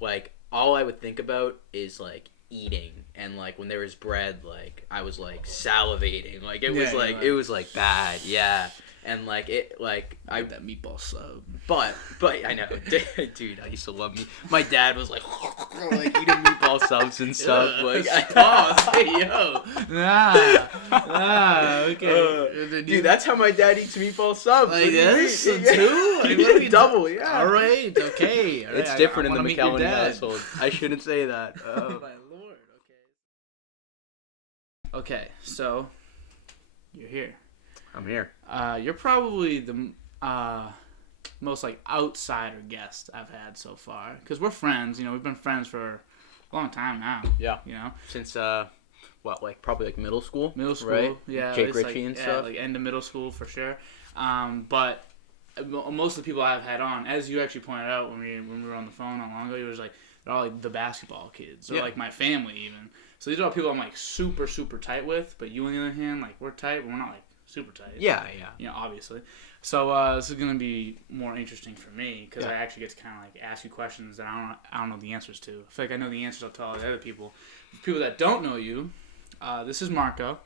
like all I would think about is like eating, and like when there was bread, like I was like salivating, like it was like bad, yeah. And like it, like I like that meatball sub. But I know, dude, I used to love me. My dad was like eating meatball subs and stuff. Like, pause. Hey yo, okay, dude, that's how my dad eats meatball subs. Like this too? Like, what are we double? Yeah. All right, okay. All right. It's different in the meet your McKellen dad. household. I shouldn't say that. Oh my lord. Okay, so you're here. I'm here. You're probably the most like outsider guest I've had so far, because we're friends. You know, we've been friends for a long time now. Yeah. You know, since probably like middle school. Middle school, right? Yeah. Jake Ritchie and stuff. Like end of middle school for sure. But most of the people I've had on, as you actually pointed out when we were on the phone not long ago, it was like they're all like the basketball kids, or like my family even. So these are all people I'm like super super tight with. But you on the other hand, like we're tight, but we're not like super tight. Yeah. You know, obviously. So this is gonna be more interesting for me, because I actually get to kind of like ask you questions that I don't know the answers to. I feel like I know the answers. I'll tell the other people. People that don't know you, this is Marco.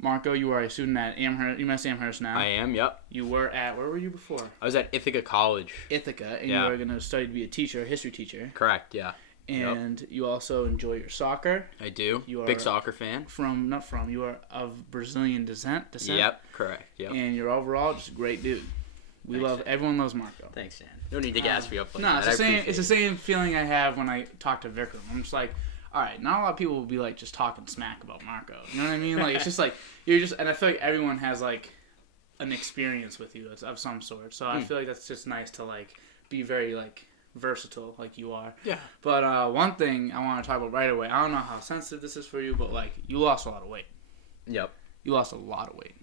Marco, you are a student at UMass Amherst now. I am. Yep. You were at, where were you before? I was at Ithaca College. Ithaca, and you are gonna study to be a teacher, a history teacher. Correct. Yeah. And you also enjoy your soccer. I do. You are big soccer fan. You are of Brazilian descent. Yep, correct. Yep. And you're overall just a great dude. Everyone loves Marco. Thanks, Dan. No need to gas me up like that. No, it's the same feeling I have when I talk to Vikram. I'm just like, all right, not a lot of people will be like just talking smack about Marco. You know what I mean? Like it's just like and I feel like everyone has like an experience with you of some sort. So I feel like that's just nice to like be very like versatile like you are. Yeah. But one thing I want to talk about right away, I don't know how sensitive this is for you, but like you lost a lot of weight. Yep. You lost a lot of weight.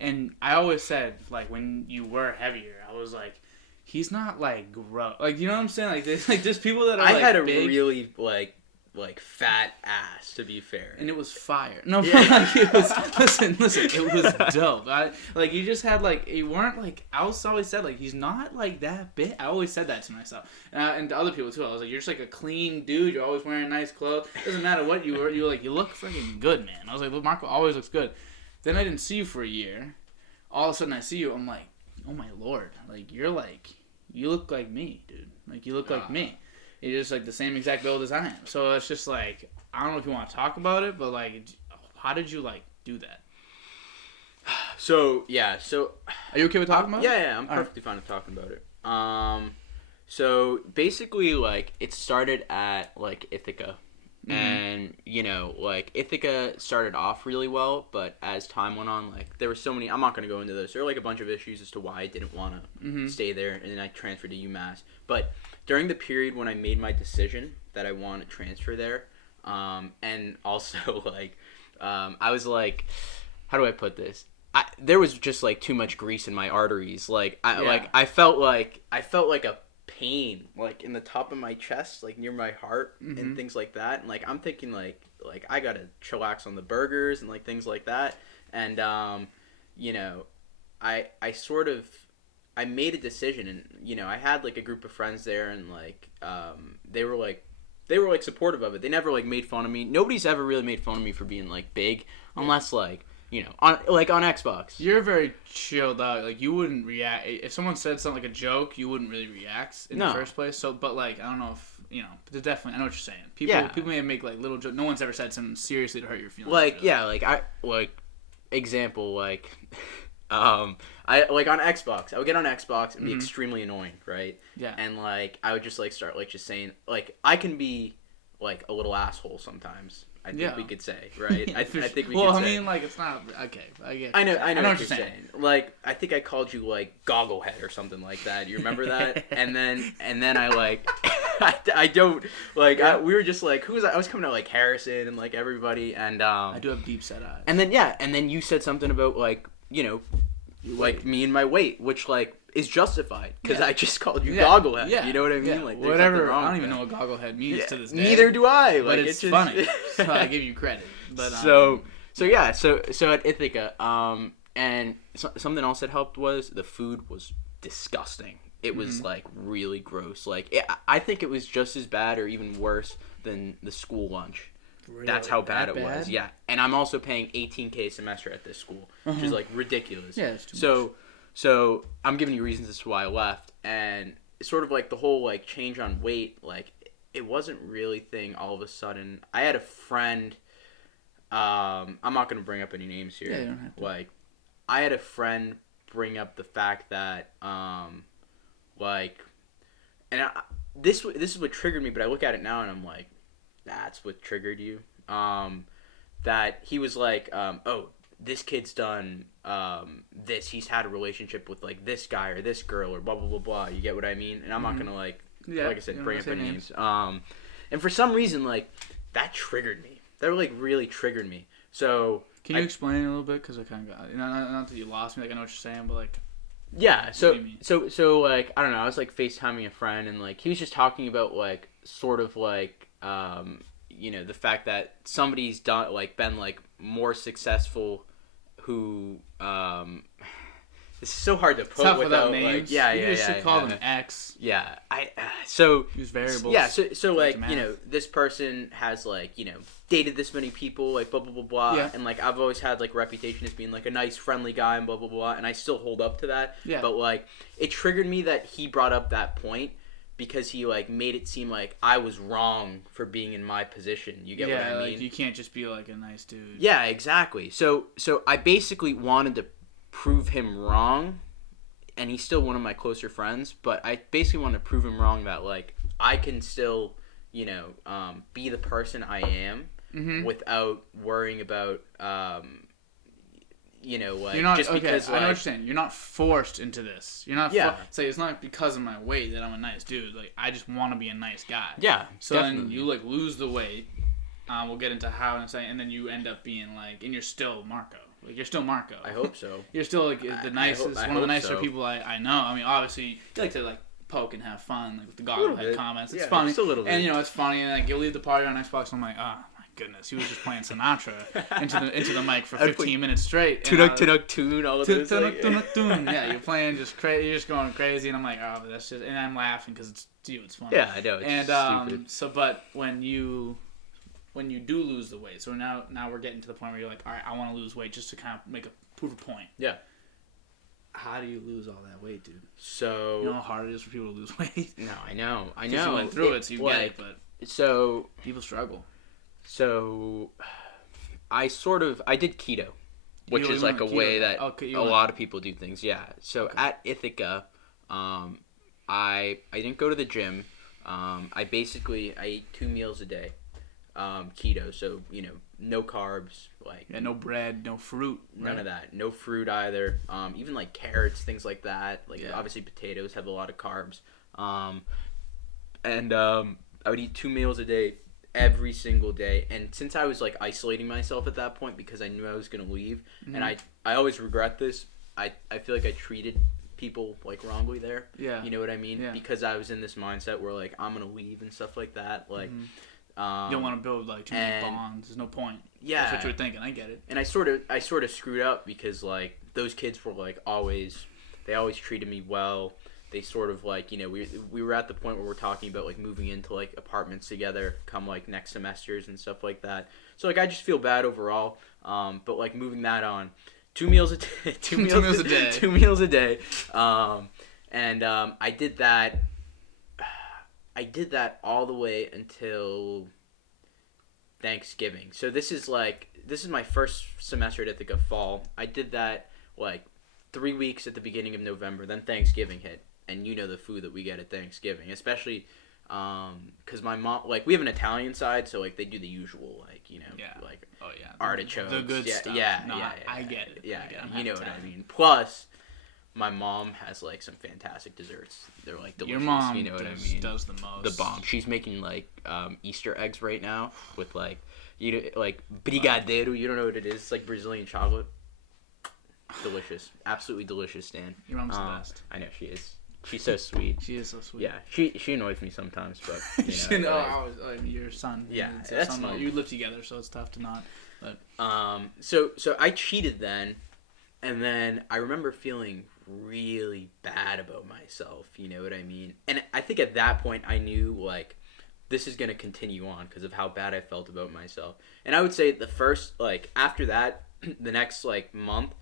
And I always said, like, when you were heavier, I was like, he's not like gross. Like, you know what I'm saying? Like there's people that are I like had a big, really like fat ass, to be fair. and it was fire. No, like, it was. Listen, it was dope. You just had like, you weren't like. I always said like, he's not like that big. I always said that to myself, and to other people too. I was like, you're just like a clean dude. You're always wearing nice clothes. Doesn't matter what you were. You're like, you look freaking good, man. I was like, well, Marco always looks good. Then I didn't see you for a year. All of a sudden I see you. I'm like, oh my lord! Like you look like me, dude. Like you look like me. You're just like the same exact build as I am. So it's just like, I don't know if you want to talk about it, but like, how did you like do that? So are you okay with talking about it? Yeah, I'm perfectly fine with talking about it. So basically, like, it started at like Ithaca. Mm-hmm. And, you know, like, Ithaca started off really well, but as time went on, like, there were so many, I'm not going to go into this, there were, like, a bunch of issues as to why I didn't want to stay there, and then I transferred to UMass. But during the period when I made my decision that I want to transfer there, and also, like, I was like, how do I put this? There was just, like, too much grease in my arteries. Like, I felt like a pain like in the top of my chest, like near my heart, and things like that, and like I'm thinking like I gotta chillax on the burgers and like things like that, and you know, I made a decision, and you know, I had like a group of friends there, and like they were like supportive of it. They never like made fun of me. Nobody's ever really made fun of me for being like big, unless like, you know, on Xbox. You're very chilled out. Like, you wouldn't react. If someone said something like a joke, you wouldn't really react in the first place. So, but, like, I don't know if, you know, but definitely, I know what you're saying. People may make, like, little jokes. No one's ever said something seriously to hurt your feelings. Like, example, like, I, like, on Xbox, I would get on Xbox and be extremely annoying, right? Yeah. And, like, I would just, like, start, like, just saying, like, I can be, like, a little asshole sometimes. I think we could say, right? I think we could say. Well, I mean, like, it's not... Okay, I get I know what you're saying. Like, I think I called you, like, Gogglehead or something like that. You remember that? and then I, like... I don't... Like, we were just, like... Who was I? I was coming out, like, Harrison and, like, everybody, and... I do have deep set eyes. And then you said something about, like, you know, like, me and my weight, which, like, is justified, because I just called you Gogglehead. Yeah. You know what I mean? Yeah. Like, whatever. I don't even know what Gogglehead means to this day. Neither do I. Like, but it's just funny. So I give you credit. But so at Ithaca, and something else that helped was the food was disgusting. it was like really gross. Like I think it was just as bad or even worse than the school lunch. Really? That's how bad That it was. Yeah, and I'm also paying $18K a semester at this school, which is like ridiculous. Yeah, it's too much. So I'm giving you reasons as to why I left, and sort of like the whole like change on weight, like it wasn't really a thing all of a sudden. I had a friend. I'm not gonna bring up any names here. Yeah, you don't have to. Like, I had a friend bring up the fact that like, and this is what triggered me. But I look at it now and I'm like, that's what triggered you. That he was like, oh, this kid's done this. He's had a relationship with like this guy or this girl or blah blah blah blah. You get what I mean? And I'm not gonna like I said, bring up any names. And for some reason, like that triggered me. That like really triggered me. So can you explain a little bit? Because I kind of got not that you lost me. Like I know what you're saying, but like yeah. So like I don't know. I was like FaceTiming a friend and like he was just talking about like sort of like the fact that somebody's done like been like more successful who this is so hard to put tough without names. Like, you just call them X. Yeah, so use variables. Yeah, so like this person has like dated this many people like blah blah blah blah, and like I've always had like reputation as being like a nice friendly guy and blah blah blah, and I still hold up to that. Yeah. But like it triggered me that he brought up that point because he like made it seem like I was wrong for being in my position. You get what I mean? Like you can't just be like a nice dude. Yeah, exactly. So I basically wanted to prove him wrong, and he's still one of my closer friends, but I basically want to prove him wrong that like I can still be the person I am without worrying about like you're not, just because I know what you're saying. You're not forced into this. You're not so it's not because of my weight that I'm a nice dude. Like I just want to be a nice guy. Yeah. So definitely. Then you like lose the weight. We'll get into how and saying, and then you end up being like, and you're still Marco. Like you're still Marco. I hope so. You're still like the nicest, one of the nicer people I know. I mean, obviously you like to like poke and have fun, like with the Godhead comments. It's funny, just a little bit. And it's funny, and like you'll leave the party on Xbox, and I'm like, oh my goodness, he was just playing Sinatra into the mic for 15 minutes straight. Tunuk tune, all of this. Yeah, you're playing just crazy. You're just going crazy, and I'm like, oh, that's just, and I'm laughing because it's you. It's funny. Yeah, I know. It's stupid. So, but when you do lose the weight, so now we're getting to the point where you're like, all right, I want to lose weight just to kind of prove a point. Yeah. How do you lose all that weight, dude? So you know how hard it is for people to lose weight. No, I know. You went through it, so you get it. But so people struggle. So I did keto, which is like a way that a lot of people do things. Yeah. So at Ithaca, I didn't go to the gym. I ate 2 meals a day. Keto, so no carbs, like no bread, no fruit, none of that, no fruit either. Even like carrots, things like that. Like obviously potatoes have a lot of carbs. And I would eat 2 meals a day every single day. And since I was like isolating myself at that point because I knew I was gonna leave, and I always regret this. I feel like I treated people like wrongly there. Yeah, you know what I mean? Yeah. Because I was in this mindset where like I'm gonna leave and stuff like that. Like. You don't want to build like too many bonds. There's no point. Yeah, that's what you're thinking. I get it. And I sort of screwed up because like those kids were like they always treated me well. They sort of like we were at the point where we're talking about like moving into like apartments together come like next semesters and stuff like that. So like I just feel bad overall. But like moving that on, 2 meals a day, 2 meals a day, 2 meals a day. And I did that. I did that all the way until Thanksgiving. So this is my first semester at Ithaca fall. I did that like 3 weeks at the beginning of November. Then Thanksgiving hit, and the food that we get at Thanksgiving, especially because my mom, like, we have an Italian side, so like they do the usual, like like artichokes, the good stuff. I get it. Yeah, you know what I mean. Plus, my mom has like some fantastic desserts. They're like delicious. Your mom, you know what I mean? Does the most. The bomb. She's making like Easter eggs right now with like like brigadeiro. You don't know what it is? It's like Brazilian chocolate. Delicious, absolutely delicious, Stan. Your mom's the best. I know she is. She's so sweet. She is so sweet. Yeah, she annoys me sometimes, but your son. Yeah, that's you live together, so it's tough to not. But so I cheated then, And then I remember feeling really bad about myself, you know what I mean? And I think at that point I knew, like, this is going to continue on because of how bad I felt about myself. And I would say the first, like, after that, the next, like, month,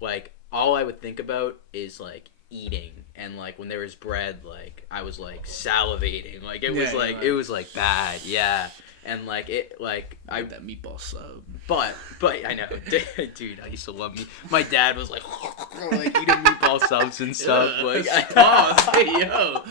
like, all I would think about is, like, eating. And, like, when there was bread, like, I was, like, salivating. Like, it was, like, it was, like, bad, yeah. And, like, it, like, I like that meatball sub. But I know, dude, I used to love me. My dad was like eating meatball subs and stuff. Like, pause. Hey, yo.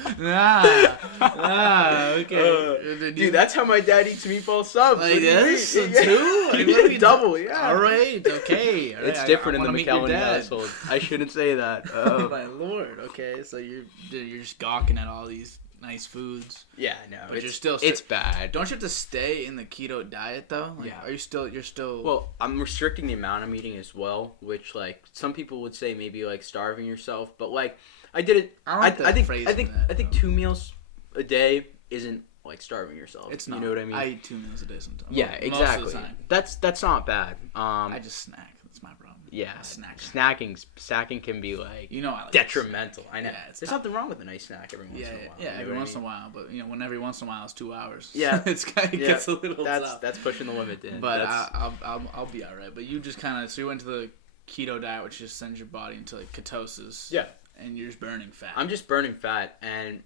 Okay. Dude, that's how my dad eats meatball subs. Like this too? Like, what are double, yeah. All right, okay. All right. It's different in the McKellen household. I shouldn't say that. Oh. My lord. Okay, so you're just gawking at all these nice foods. Yeah, no, but it's, you're still it's bad. Don't you have to stay in the keto diet though? Like, yeah. You're still. Well, I'm restricting the amount I'm eating as well, which like some people would say maybe like starving yourself, but like I did it. I think 2 meals a day isn't like starving yourself. It's not. You know what I mean? I eat 2 meals a day sometimes. Yeah, exactly. Most of the time. That's not bad. I just snack. That's my problem. Yeah, snacking can be like I like detrimental. I know. Yeah, there's nothing wrong with a nice snack every once in a while. Yeah, every once in a while. But when every once in a while is 2 hours. Yeah, it gets a little tough. That's pushing the limit. Then. But I'll be all right. But you just kind of so you went to the keto diet, which just sends your body into like ketosis. Yeah. And you're just burning fat. I'm just burning fat, and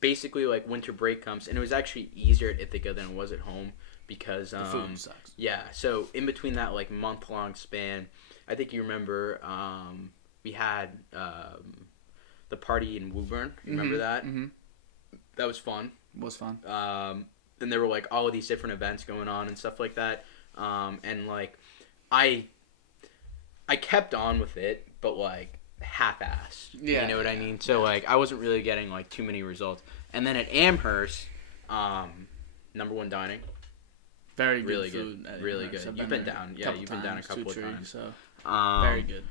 basically like winter break comes, and it was actually easier at Ithaca than it was at home because the food sucks. Yeah, so in between that like month-long span, I think you remember we had the party in Woburn. Remember that? Mm-hmm. That was fun. It was fun. Then there were like all of these different events going on and stuff like that, and like I kept on with it, but like half-assed. Yeah, you know what I mean? So like I wasn't really getting like too many results. And then at Amherst, number one dining. Very good really food. Good. Really good. You've been down. Yeah, you've been down a couple of times. So very good.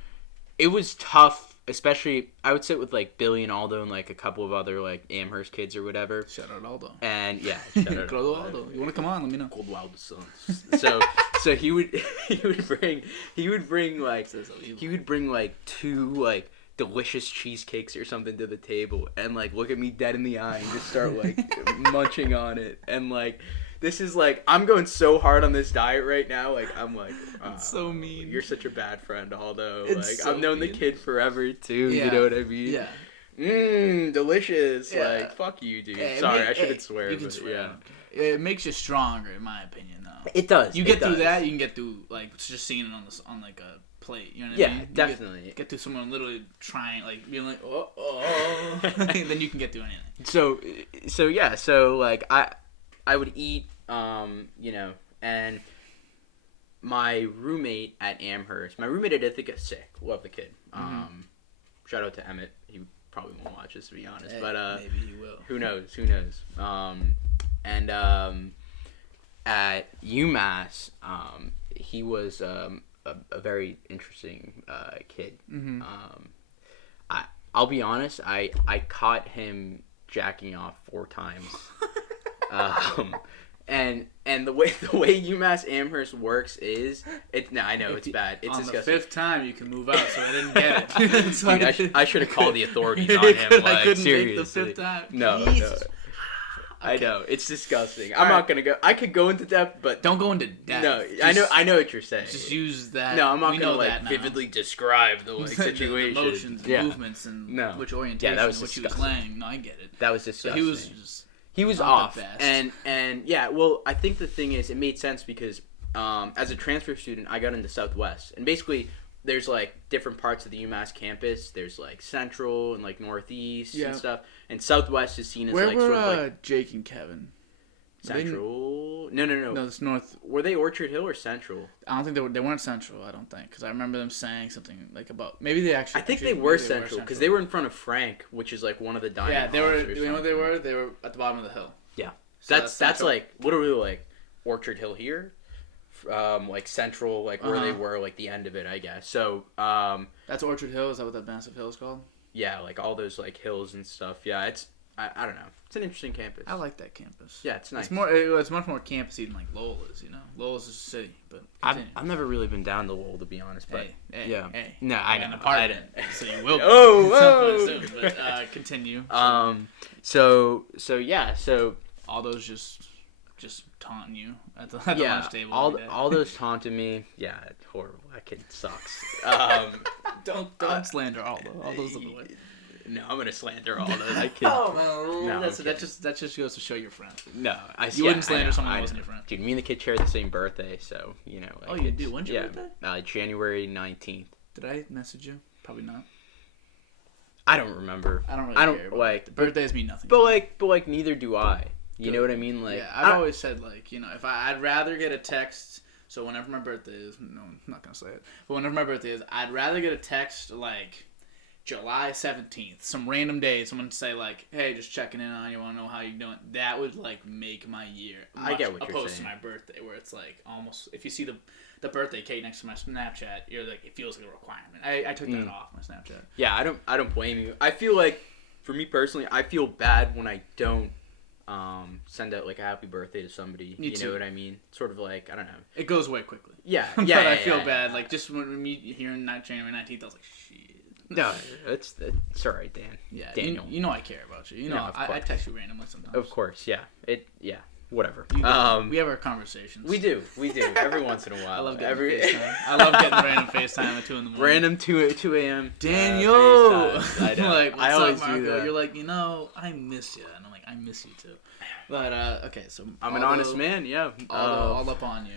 It was tough, especially I would sit with like Billy and Aldo and like a couple of other like Amherst kids or whatever. Shout out Aldo. And yeah, shout out Aldo. You want to come on? Let me know. Cold Wild Sons. So he would bring like 2 like delicious cheesecakes or something to the table and like look at me dead in the eye and just start like munching on it. And like this is like I'm going so hard on this diet right now. Like I'm like it's so mean. You're such a bad friend, Aldo. It's like so I've known mean. the kid forever too. Yeah. You know what I mean? Yeah. Delicious. Yeah. Like fuck you, dude. Sorry, I shouldn't swear. You can but, swear. Yeah. It makes you stronger, in my opinion, though. It does. You get through that. You can get through like just seeing it on like a plate. You know what I mean? Yeah, definitely. Get through someone literally trying, like being like, oh. Then you can get through anything. So yeah. So like I would eat, and my roommate at Amherst, my roommate at Ithaca, sick. Love the kid. Shout out to Emmett. He probably won't watch this, to be honest. But maybe he will. Who knows? And at UMass, he was a very interesting kid. Mm-hmm. I'll be honest. I caught him jacking off 4 times. And the way UMass Amherst works is I know it's bad. It's on disgusting. The 5th time you can move out, so I didn't get it. Dude, I should have called the authorities on him. I couldn't seriously. make the 5th time. No. Jesus. I know it's disgusting. I'm not gonna go. I could go into depth, but don't go into depth. No, I know what you're saying. Just use that. No, I'm not gonna like vividly describe the like situation, the motions, and movements, and which orientation, that was which he was laying. No, I get it. That was disgusting. So he was off, and yeah. Well, I think the thing is, it made sense because as a transfer student, I got into Southwest, and basically there's like different parts of the UMass campus. There's like Central and like Northeast and stuff, and Southwest is seen as Where like were, sort of like Jake and Kevin. Central. No. No, it's North. Were they Orchard Hill or Central? I don't think they weren't Central. I don't think because I remember them saying something like about maybe they actually. I think they were Central because they were in front of Frank, which is like one of the dining. Yeah, they were. You know what they were? They were at the bottom of the hill. Yeah, so that's like literally like Orchard Hill here. Like Central, like where they were, like the end of it, I guess. So, that's Orchard Hill. Is that what that massive hill is called? Yeah, like all those like hills and stuff. Yeah, I don't know. It's an interesting campus. I like that campus. Yeah, it's nice. It's much more campusy than like Lowell is. Lowell's just a city, but I've never really been down to Lowell, to be honest. But hey, no, I got an know. apartment, so you will. Oh. Soon, but continue. So yeah. So all those just taunting you at the lunch table. All those taunting me. Yeah, it's horrible. That kid sucks. Don't slander all those little way. No, I'm gonna slander all those. I can't. No, that just goes to show your friend. No, you wouldn't slander someone who wasn't your friend. Dude, me and the kid share the same birthday, so you know. Like, you do. When's your birthday? January 19th. Did I message you? Probably not. I don't remember. I don't care. Like, the birthdays mean nothing. But neither do I. You know what I mean? Like, yeah, I've always said if I'd rather get a text. So whenever my birthday is, no, I'm not gonna say it. But whenever my birthday is, I'd rather get a text like July 17th, some random day, someone say like, "Hey, just checking in on you, want to know how you're doing." That would like make my year. I get what you're saying. Opposed to my birthday, where it's like almost if you see the birthday cake next to my Snapchat, you're like, it feels like a requirement. I took that off my Snapchat. Yeah, I don't blame you. I feel like, for me personally, I feel bad when I don't send out like a happy birthday to somebody. You know what I mean? Sort of like, I don't know. It goes away quickly. Yeah, but I feel bad. Like just when we meet here on January 19th, I was like, shit. No, it's all right, Dan. Yeah, Daniel. You know I care about you. You know, I text you randomly sometimes. Of course, yeah. Whatever. We have our conversations. We do. Every once in a while. I love getting FaceTime. I love getting random FaceTime at 2 in the morning. Random 2 a.m. Daniel! I know. Like, what's I always up, Marco? do that. You're like, I miss you. And I'm like, I miss you too. But, okay, so... I'm an honest man, yeah. All up on you.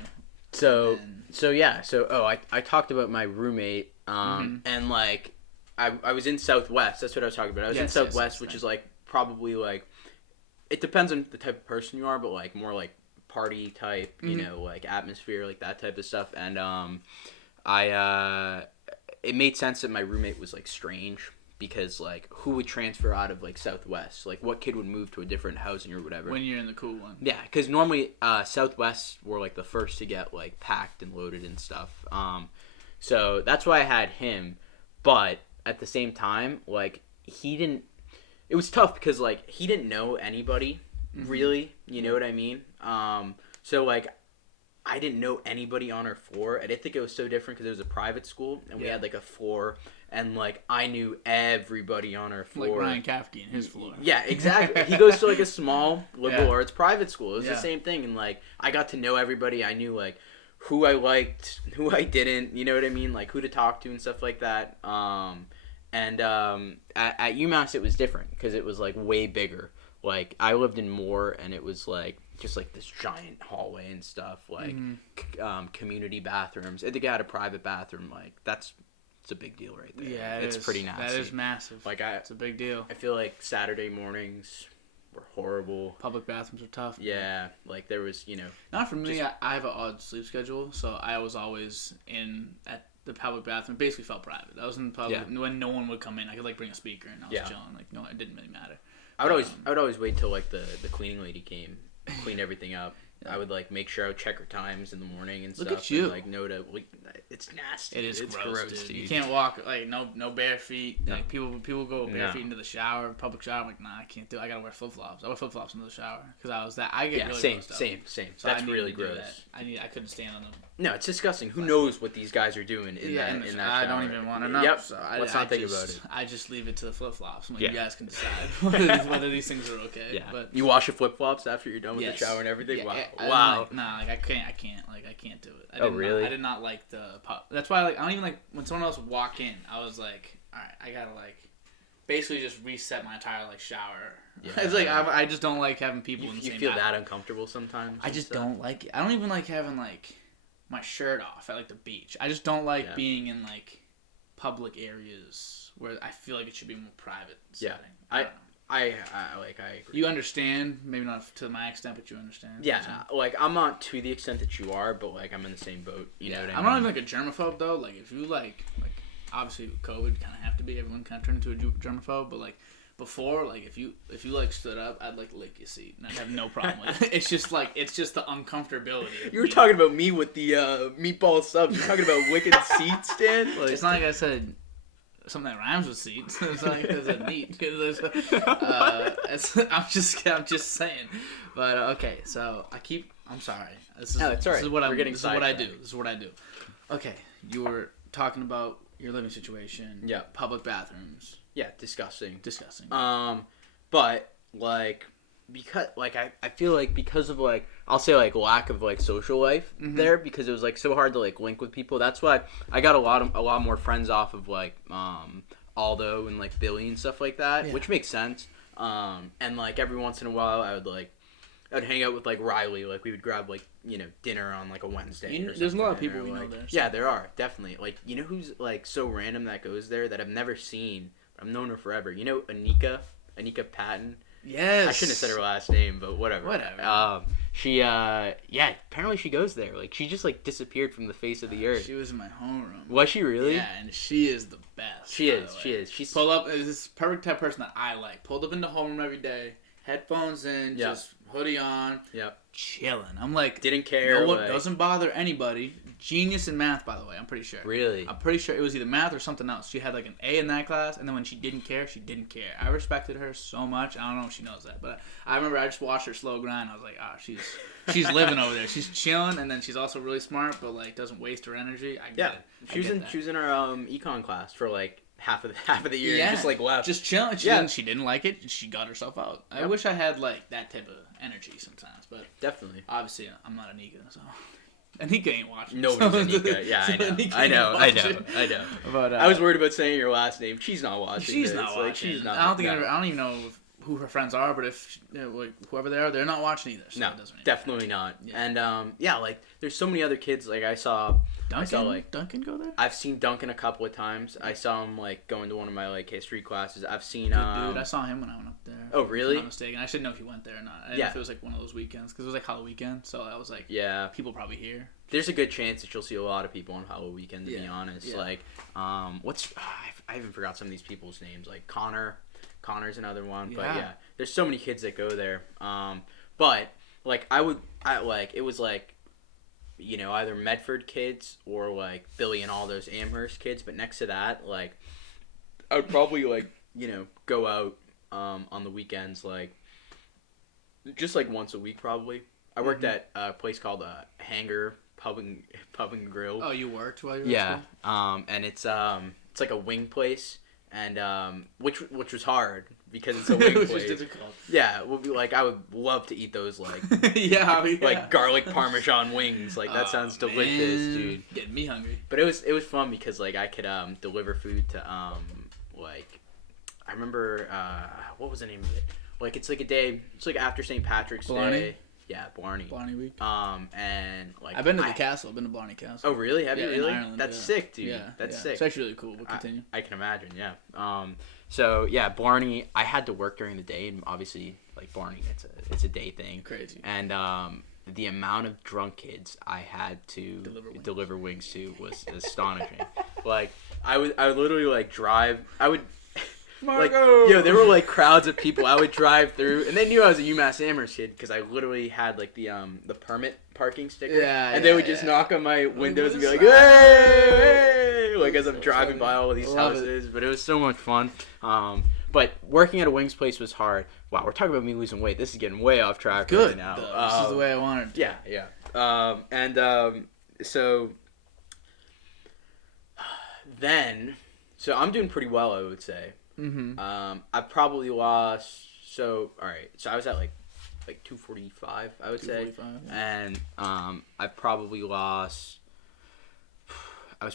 So I talked about my roommate, and like, I was in Southwest. That's what I was talking about. I was in Southwest, which is like, probably like, it depends on the type of person you are, but like more like party type, you know, like atmosphere, like that type of stuff. And it made sense that my roommate was like strange because like who would transfer out of like Southwest? Like what kid would move to a different housing or whatever? When you're in the cool one. Yeah, because normally Southwest were like the first to get like packed and loaded and stuff. So that's why I had him, but at the same time, like he didn't. It was tough because, like, he didn't know anybody, really. You know what I mean? So, like, I didn't know anybody on our floor. I didn't think it was so different because it was a private school, and we had, like, a floor, and, like, I knew everybody on our floor. Like Ryan Kafke and his floor. Yeah, exactly. He goes to, like, a small liberal arts private school. It was the same thing, and, like, I got to know everybody. I knew, like, who I liked, who I didn't, you know what I mean? Like, who to talk to and stuff like that. And at UMass it was different because it was like way bigger. Like I lived in Moore and it was like just like this giant hallway and stuff. Like community bathrooms. I think I had a private bathroom. Like it's a big deal right there. Yeah, it's pretty nasty. That is massive. Like it's a big deal. I feel like Saturday mornings were horrible. Public bathrooms are tough. Yeah, like there was Not for me. I have an odd sleep schedule, so I was always in at the public bathroom. Basically felt private. I was in the public when no one would come in. I could like bring a speaker and I was chilling. Like no, it didn't really matter. I would always wait till like the cleaning lady came, clean everything up. I would like make sure I would check her times in the morning and stuff. Look at you. And, like know to it's nasty. It is it's gross, dude. You can't walk like no bare feet. No. Like people go bare feet into the shower, public shower. I'm like, nah, I can't do it. I gotta wear flip flops. I wear flip flops into the shower because I get really grossed out. Same. So that's really gross. That. I couldn't stand on them. No, it's disgusting. Who knows what these guys are doing in that shower? I don't even want to know. Yep. So Let's not think about it. I just leave it to the flip flops. Like, you guys can decide whether these things are okay. Yeah. But you wash your flip flops after you're done with the shower and everything. Wow. Like I can't do it. Really? I did not like the. That's why I don't even like when someone else would walk in. I was like, all right, I gotta like basically just reset my entire like shower. Yeah. It's like I just don't like having people in the same You feel bathroom. that uncomfortable sometimes? I just don't like it. I don't even like having like my shirt off at like the beach. I just don't like being in like public areas where I feel like it should be more private setting. I agree. You understand, maybe not to my extent, but you understand. Yeah, like I'm not to the extent that you are, but like I'm in the same boat. You know what I mean? I'm not even like a germaphobe though. Like if you like obviously with COVID kind of have to be. Everyone kind of turned into a germaphobe, but like before, like if you like stood up, I'd like lick your seat, and I'd have no problem with it. It's just the uncomfortability. You were talking about me with the meatball subs. You're talking about licking seats, Dan. Like, it's not like I said something that rhymes with seat. So it's like it's a neat. I'm just saying. But okay, so I'm sorry. It's all right. This is what We're getting This is what I do. Okay, you were talking about your living situation. Yeah. Public bathrooms. Yeah, disgusting. But like, because like I feel like because of like I'll say like lack of like social life there, because it was like so hard to like link with people. That's why I got a lot more friends off of like Aldo and like Billy and stuff like that, which makes sense. And like every once in a while I'd hang out with like Riley, like we would grab like, you know, dinner on like a Wednesday. There's a lot of people we know there. So. Yeah, there are, definitely. Like, you know who's like so random that goes there that I've never seen? I've known her forever. You know Anika Patton? Yes. I shouldn't have said her last name, but whatever. She apparently she goes there. Like, she just like disappeared from the face of the earth. She was in my homeroom. Was she really? Yeah, and she is the best. She is. She's pull up. Is this perfect type of person that I like. Pulled up in the homeroom every day, headphones in, just hoodie on. Yep. Chilling. I'm like, didn't care. No one doesn't bother anybody. Genius in math, by the way. I'm pretty sure. Really? I'm pretty sure it was either math or something else. She had like an A in that class, and then when she didn't care, she didn't care. I respected her so much. I don't know if she knows that, but I remember I just watched her slow grind. I was like, she's living over there. She's chilling, and then she's also really smart, but like doesn't waste her energy. I get it. She was in our econ class for like half of the year. Yeah. Just like left. Just chilling. She didn't like it. She got herself out. Yep. I wish I had like that type of energy sometimes, but definitely. Obviously, I'm not Anika, so. Anika ain't watching. Nobody's Anika. Yeah, I know. But I was worried about saying your last name. She's not watching. She's not watching. Like, she's not. I don't even know who her friends are, but if like whoever they are, they're not watching either. So no, it doesn't definitely not. Yeah. And like there's so many other kids. Like I saw Duncan go there. I've seen Duncan a couple of times. I saw him like going to one of my like history classes. I've seen dude, I saw him when I went up there. Oh really? If I'm not mistaken. I should know if he went there or not. I didn't know if it was like one of those weekends because it was like Halloween weekend. So I was like, people probably here. There's a good chance that you'll see a lot of people on Halloween weekend. To be honest, like I even forgot some of these people's names. Like Connor's another one. But yeah, there's so many kids that go there. But like it was like, you know, either Medford kids or like Billy and all those Amherst kids. But next to that, like I would probably like, you know, go out on the weekends, like just like once a week probably. I worked at a place called Hangar Pub and Grill. Oh, you worked while you were at school? And it's like a wing place, and which was hard because it's a wing place. Just difficult. Yeah, like I would love to eat those like like garlic parmesan wings. Like that sounds delicious, dude. Getting me hungry. But it was fun because like I could deliver food to like I remember what was the name of it? Like it's like a day. It's like after St. Patrick's Day. Yeah, Blarney week. And like I've been to the castle. I've been to Blarney Castle. Oh really? Have you really? Ireland, That's sick, dude. Yeah, that's sick. It's actually really cool. We'll continue. I can imagine. Yeah. So yeah, Blarney. I had to work during the day, and obviously, like Blarney, it's a day thing. Crazy. And the amount of drunk kids I had to deliver wings to was astonishing. Like I would literally like drive. I would. Marco! Like, there were like crowds of people. I would drive through, and they knew I was a UMass Amherst kid because I literally had like the permit parking sticker. And they would just knock on my windows and be like, "Hey!" Like as I'm driving by all of these houses. But it was so much fun. But working at a wings place was hard. Wow, we're talking about me losing weight. This is getting way off track right now. This is the way I wanted to. Yeah. So then, I'm doing pretty well, I would say. Mm-hmm. I probably lost. So I was at like 245, I would say, and I probably lost. I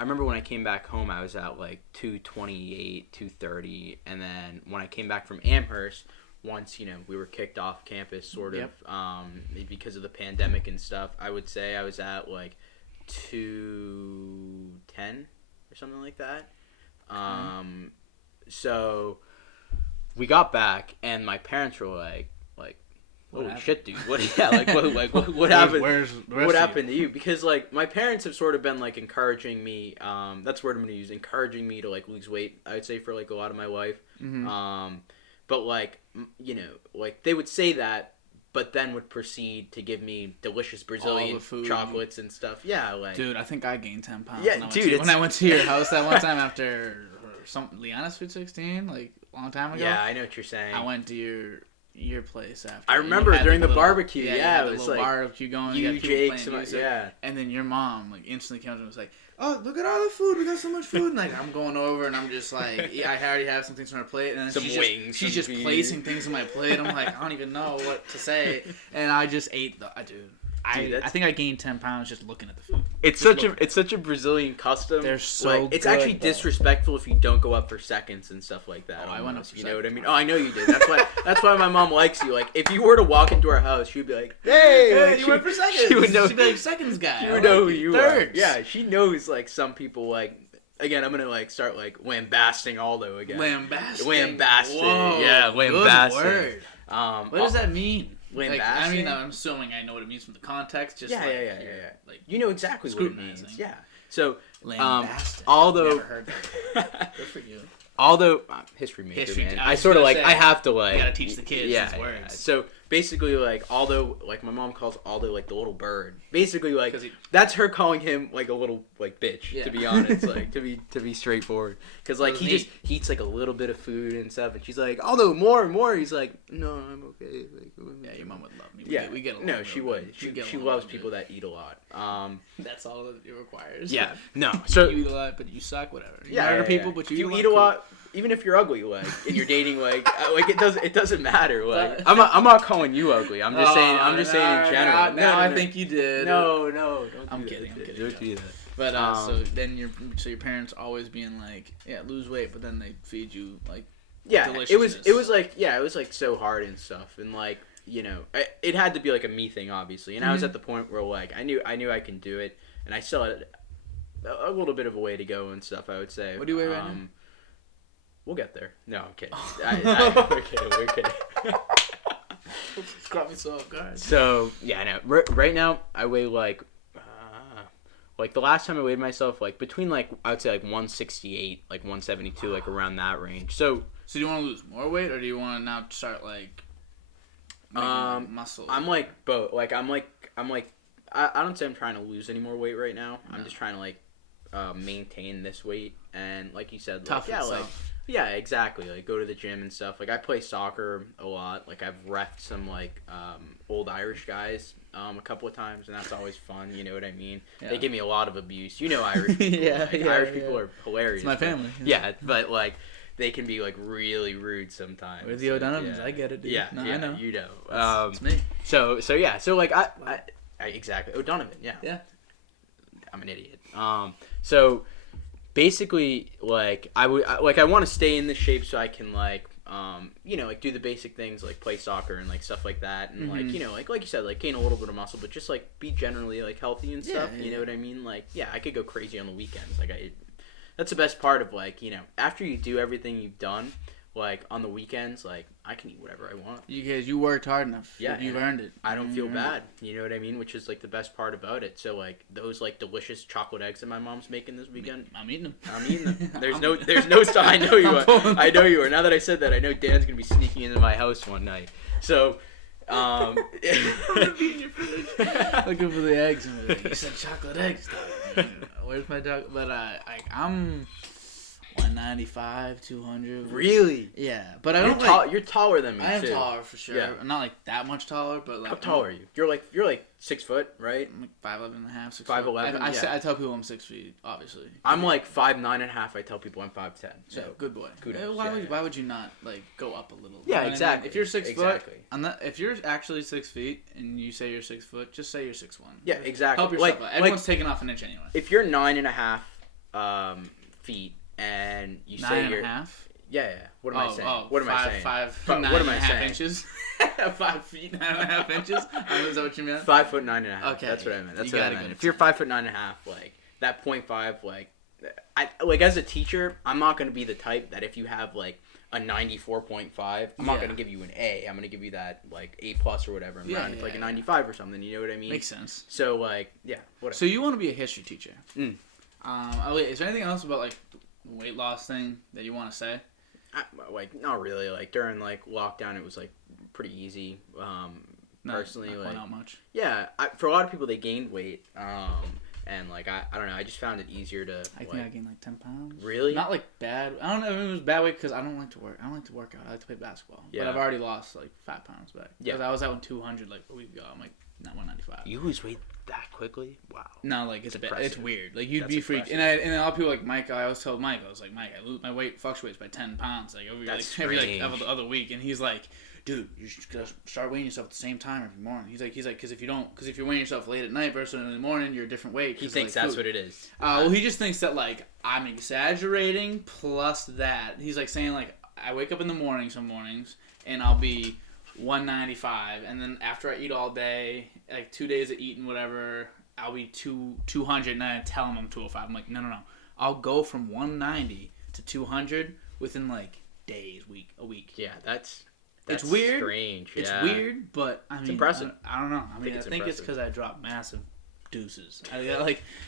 remember when I came back home, I was at like 228, 230, and then when I came back from Amherst, once we were kicked off campus, sort of, because of the pandemic and stuff, I would say I was at like 210 or something like that. So we got back, and my parents were like, "Holy shit, dude! What happened? What happened to you?" Because like my parents have sort of been like encouraging me. That's the word I'm gonna use. Encouraging me to like lose weight. I would say for like a lot of my life. Mm-hmm. But like like they would say that, but then would proceed to give me delicious Brazilian chocolates and stuff. Yeah, like dude, I think I gained 10 pounds. Yeah, when I went to your house that one time after Liana's Sweet 16, like a long time ago. Yeah, I know what you're saying. I went to your place after. I remember during the barbecue. Yeah, it was like barbecue going. You, Jake, yeah. And then your mom like instantly came up and was like, "Oh, look at all the food! We got so much food!" And like I'm going over and I'm just like, yeah, I already have some things on her plate, and then some wings. She's just placing things on my plate. I'm like, I don't even know what to say, and I just ate dude. I think I gained 10 pounds just looking at the food. It's such a Brazilian custom. They're so like, it's good, actually disrespectful if you don't go up for seconds and stuff like that. Oh, I went up for You know what I mean? Oh, I know you did. That's why my mom likes you. Like, if you were to walk into our house, she'd be like, "Hey, like, you went for seconds." She would know. She'd be like, "Seconds guy." She would know who you Thirds. are. Yeah, she knows like some people like. Again, I'm gonna like start like lambasting Aldo again. Lambasting. Whoa, yeah, lambasting. Good word. What does that mean? Lambasting? Like, I mean, I'm assuming I know what it means from the context. Just yeah. Like you know exactly what it means. Yeah. So, Aldo. Never heard that. Good for you. Aldo, history major, man. I sort of like. I have to like. You gotta teach the kids these words. Yeah. So basically, like Aldo, like my mom calls Aldo like the little bird. Basically, like that's her calling him like a little like bitch. Yeah. To be honest, like to be straightforward, because like he eats like a little bit of food and stuff, and she's like, Aldo, more and more. He's like, no, I'm okay. Like, yeah, your mom would love me. We get along. No, she would. She loves people that eat a lot. That's all that it requires. Yeah. No. So you eat a lot, but you suck. Whatever. You murder people, but you eat a lot. Even if you're ugly, like, and you're dating, like it doesn't matter. Like, I'm not calling you ugly. I'm just saying. I'm just saying in general. No, I think you did. No, don't. I'm kidding. Don't do that. But so then your parents always being like, yeah, lose weight, but then they feed you like. Yeah, it was like so hard and stuff, and like you know, it had to be like a me thing, obviously, and I was at the point where like I knew I can do it, and I still had a little bit of a way to go and stuff. I would say. What do you weigh right now? We'll get there. No, I'm kidding. We're kidding. It's caught me so off guard. So yeah, no. Right now I weigh like the last time I weighed myself like between like I would say like 168, like 172, like around that range. So do you want to lose more weight or do you want to now start like making muscle? I'm like both. Like I'm like I don't say I'm trying to lose any more weight right now. No. I'm just trying to like maintain this weight and like you said, tough like, yeah, exactly. Like go to the gym and stuff. Like I play soccer a lot. Like I've reffed some like old Irish guys a couple of times, and that's always fun. You know what I mean? Yeah. They give me a lot of abuse. You know, Irish people. Irish people are hilarious. It's my family. Yeah, but like they can be like really rude sometimes. With the O'Donovans, I get it, dude. Yeah, I know. You know. It's me. So yeah. So like I exactly O'Donovan. Yeah. Yeah. I'm an idiot. So basically, like I want to stay in this shape so I can like you know, like do the basic things like play soccer and like stuff like that, and like you know, like you said, like gain a little bit of muscle, but just like be generally like healthy and stuff. You know what I mean? Like I could go crazy on the weekends. Like that's the best part of like you know after you do everything you've done. Like on the weekends, like I can eat whatever I want. You worked hard enough. Yeah, you've earned it. I don't feel bad. You know what I mean? Which is like the best part about it. So like those like delicious chocolate eggs that my mom's making this weekend. I'm eating them. There's no sign. I know you are. I know you are. Now that I said that, I know Dan's gonna be sneaking into my house one night. So. I'm gonna be in your fridge looking for the eggs. And like, you said chocolate eggs. Where's my dog? But I'm 195, 200. Really? Yeah, but I don't. You're taller than me. I am taller for sure. Yeah. I'm not like that much taller, but like. How tall are you? You're like 6 foot, right? I'm like 5'11" and a half, 6 5'11". I tell people I'm 6 feet, obviously. I'm like 5'9" and a half. I tell people I'm 5'10". So yeah, good boy. Kudos. Why would you not like go up a little? Yeah, exactly. I mean? If you're 6 foot, if you're actually 6 feet and you say you're 6 foot, just say you're 6'1". Yeah, exactly. Help yourself out. Everyone's taking off an inch anyway. If you're 9.5 feet. And you say you're 9.5. Yeah. What am I saying? What am I saying? What am I saying? Inches. 5 feet 9.5 inches. Is that what you meant? 5 foot 9.5. Okay, that's what I meant. That's what I meant. If you're 5 foot 9.5, like that 0.5, like I like as a teacher, I'm not gonna be the type that if you have like a 94.5, I'm not gonna give you an A. I'm gonna give you that like A plus or whatever. And round it to like a 95 or something. You know what I mean? Makes sense. So like whatever. So you want to be a history teacher? Wait, is there anything else about like weight loss thing that you want to say? Like not really. Like during like lockdown, it was like pretty easy. personally, not like, out much. yeah, for a lot of people they gained weight, and like I don't know, I just found it easier to. I think I gained like 10 pounds. Really? Not like bad. I don't know if it was bad weight because I don't like to work. I don't like to work out. I like to play basketball. Yeah. But I've already lost like 5 pounds back. Yeah. Because I was at 200 like a week ago. I'm like not 195. You lose weight that quickly? Wow. No, like it's weird. Like you'd That's be freaked. And a lot of people like Mike. I always tell Mike, I was like, Mike, my weight fluctuates by 10 pounds like every other week, and he's like, dude, you should start weighing yourself at the same time every morning. He's like, because if you're weighing yourself late at night versus in the morning, you're a different weight. He thinks that's what it is. Well, he just thinks that like I'm exaggerating. Plus that he's like saying like I wake up in the morning some mornings and I'll be 195, and then after I eat all day, like 2 days of eating whatever, I'll be 200, and I tell him I'm 205. I'm like, no, I'll go from 190 to 200 within like days, a week. Yeah, that's it's weird. Strange. It's yeah. weird, but I mean, it's impressive. I don't know. I mean, I think it's impressive. because I dropped massive deuces.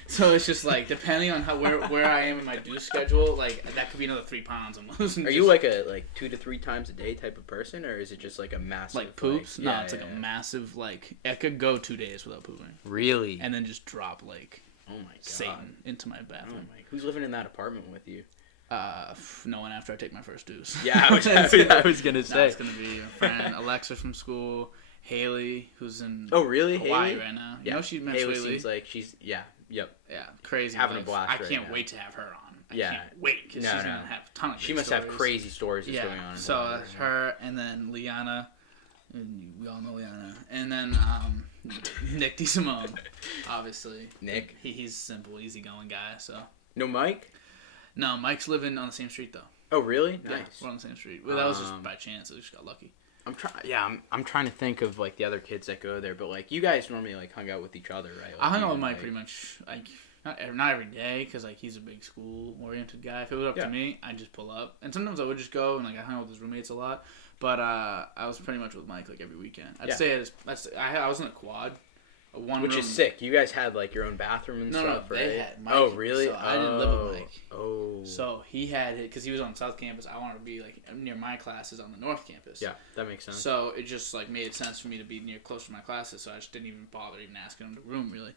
So it's just like depending on where I am in my deuce schedule, like that could be another 3 pounds I'm losing. Are you like a 2 to 3 times a day type of person, or is it just like a massive like poops? No, it's like a massive like I could go 2 days without pooping. Really? And then just drop like oh my god Satan into my bathroom. Oh my, who's living in that apartment with you? No one after I take my first deuce. Yeah, I was gonna say. It's gonna be a friend, Alexa from school, Haley, who's in Hawaii Haley? Right now. Yeah. You know she met Haley Haley. seems like she's crazy. having a blast. I can't now. wait to have her on. I Yeah. can't wait because she's gonna have a ton of. She must stories. have crazy stories that's going on. So that's her, and then Liana. And we all know Liana, and then Nick DeSimone, obviously. Nick. He's a simple, easygoing guy. So. No Mike. No, Mike's living on the same street though. Oh really? Yeah, Nice. we're on the same street. Well, that was just by chance. I just got lucky. I'm trying to think of like the other kids that go there, but like you guys normally like hung out with each other, right? Like, I hung out with Mike pretty much like not every day because like he's a big school oriented guy. If it was up to me, I'd just pull up, and sometimes I would just go and like I hung out with his roommates a lot. But I was pretty much with Mike like every weekend. I'd stay at his. I was in a quad. Which is sick. You guys had like your own bathroom and stuff, right? They had Mike. Oh, really? So I didn't live with Mike. Oh. So he had it because he was on South Campus. I wanted to be like near my classes on the North Campus. Yeah, that makes sense. So it just like made sense for me to be close to my classes. So I just didn't even bother even asking him to room really.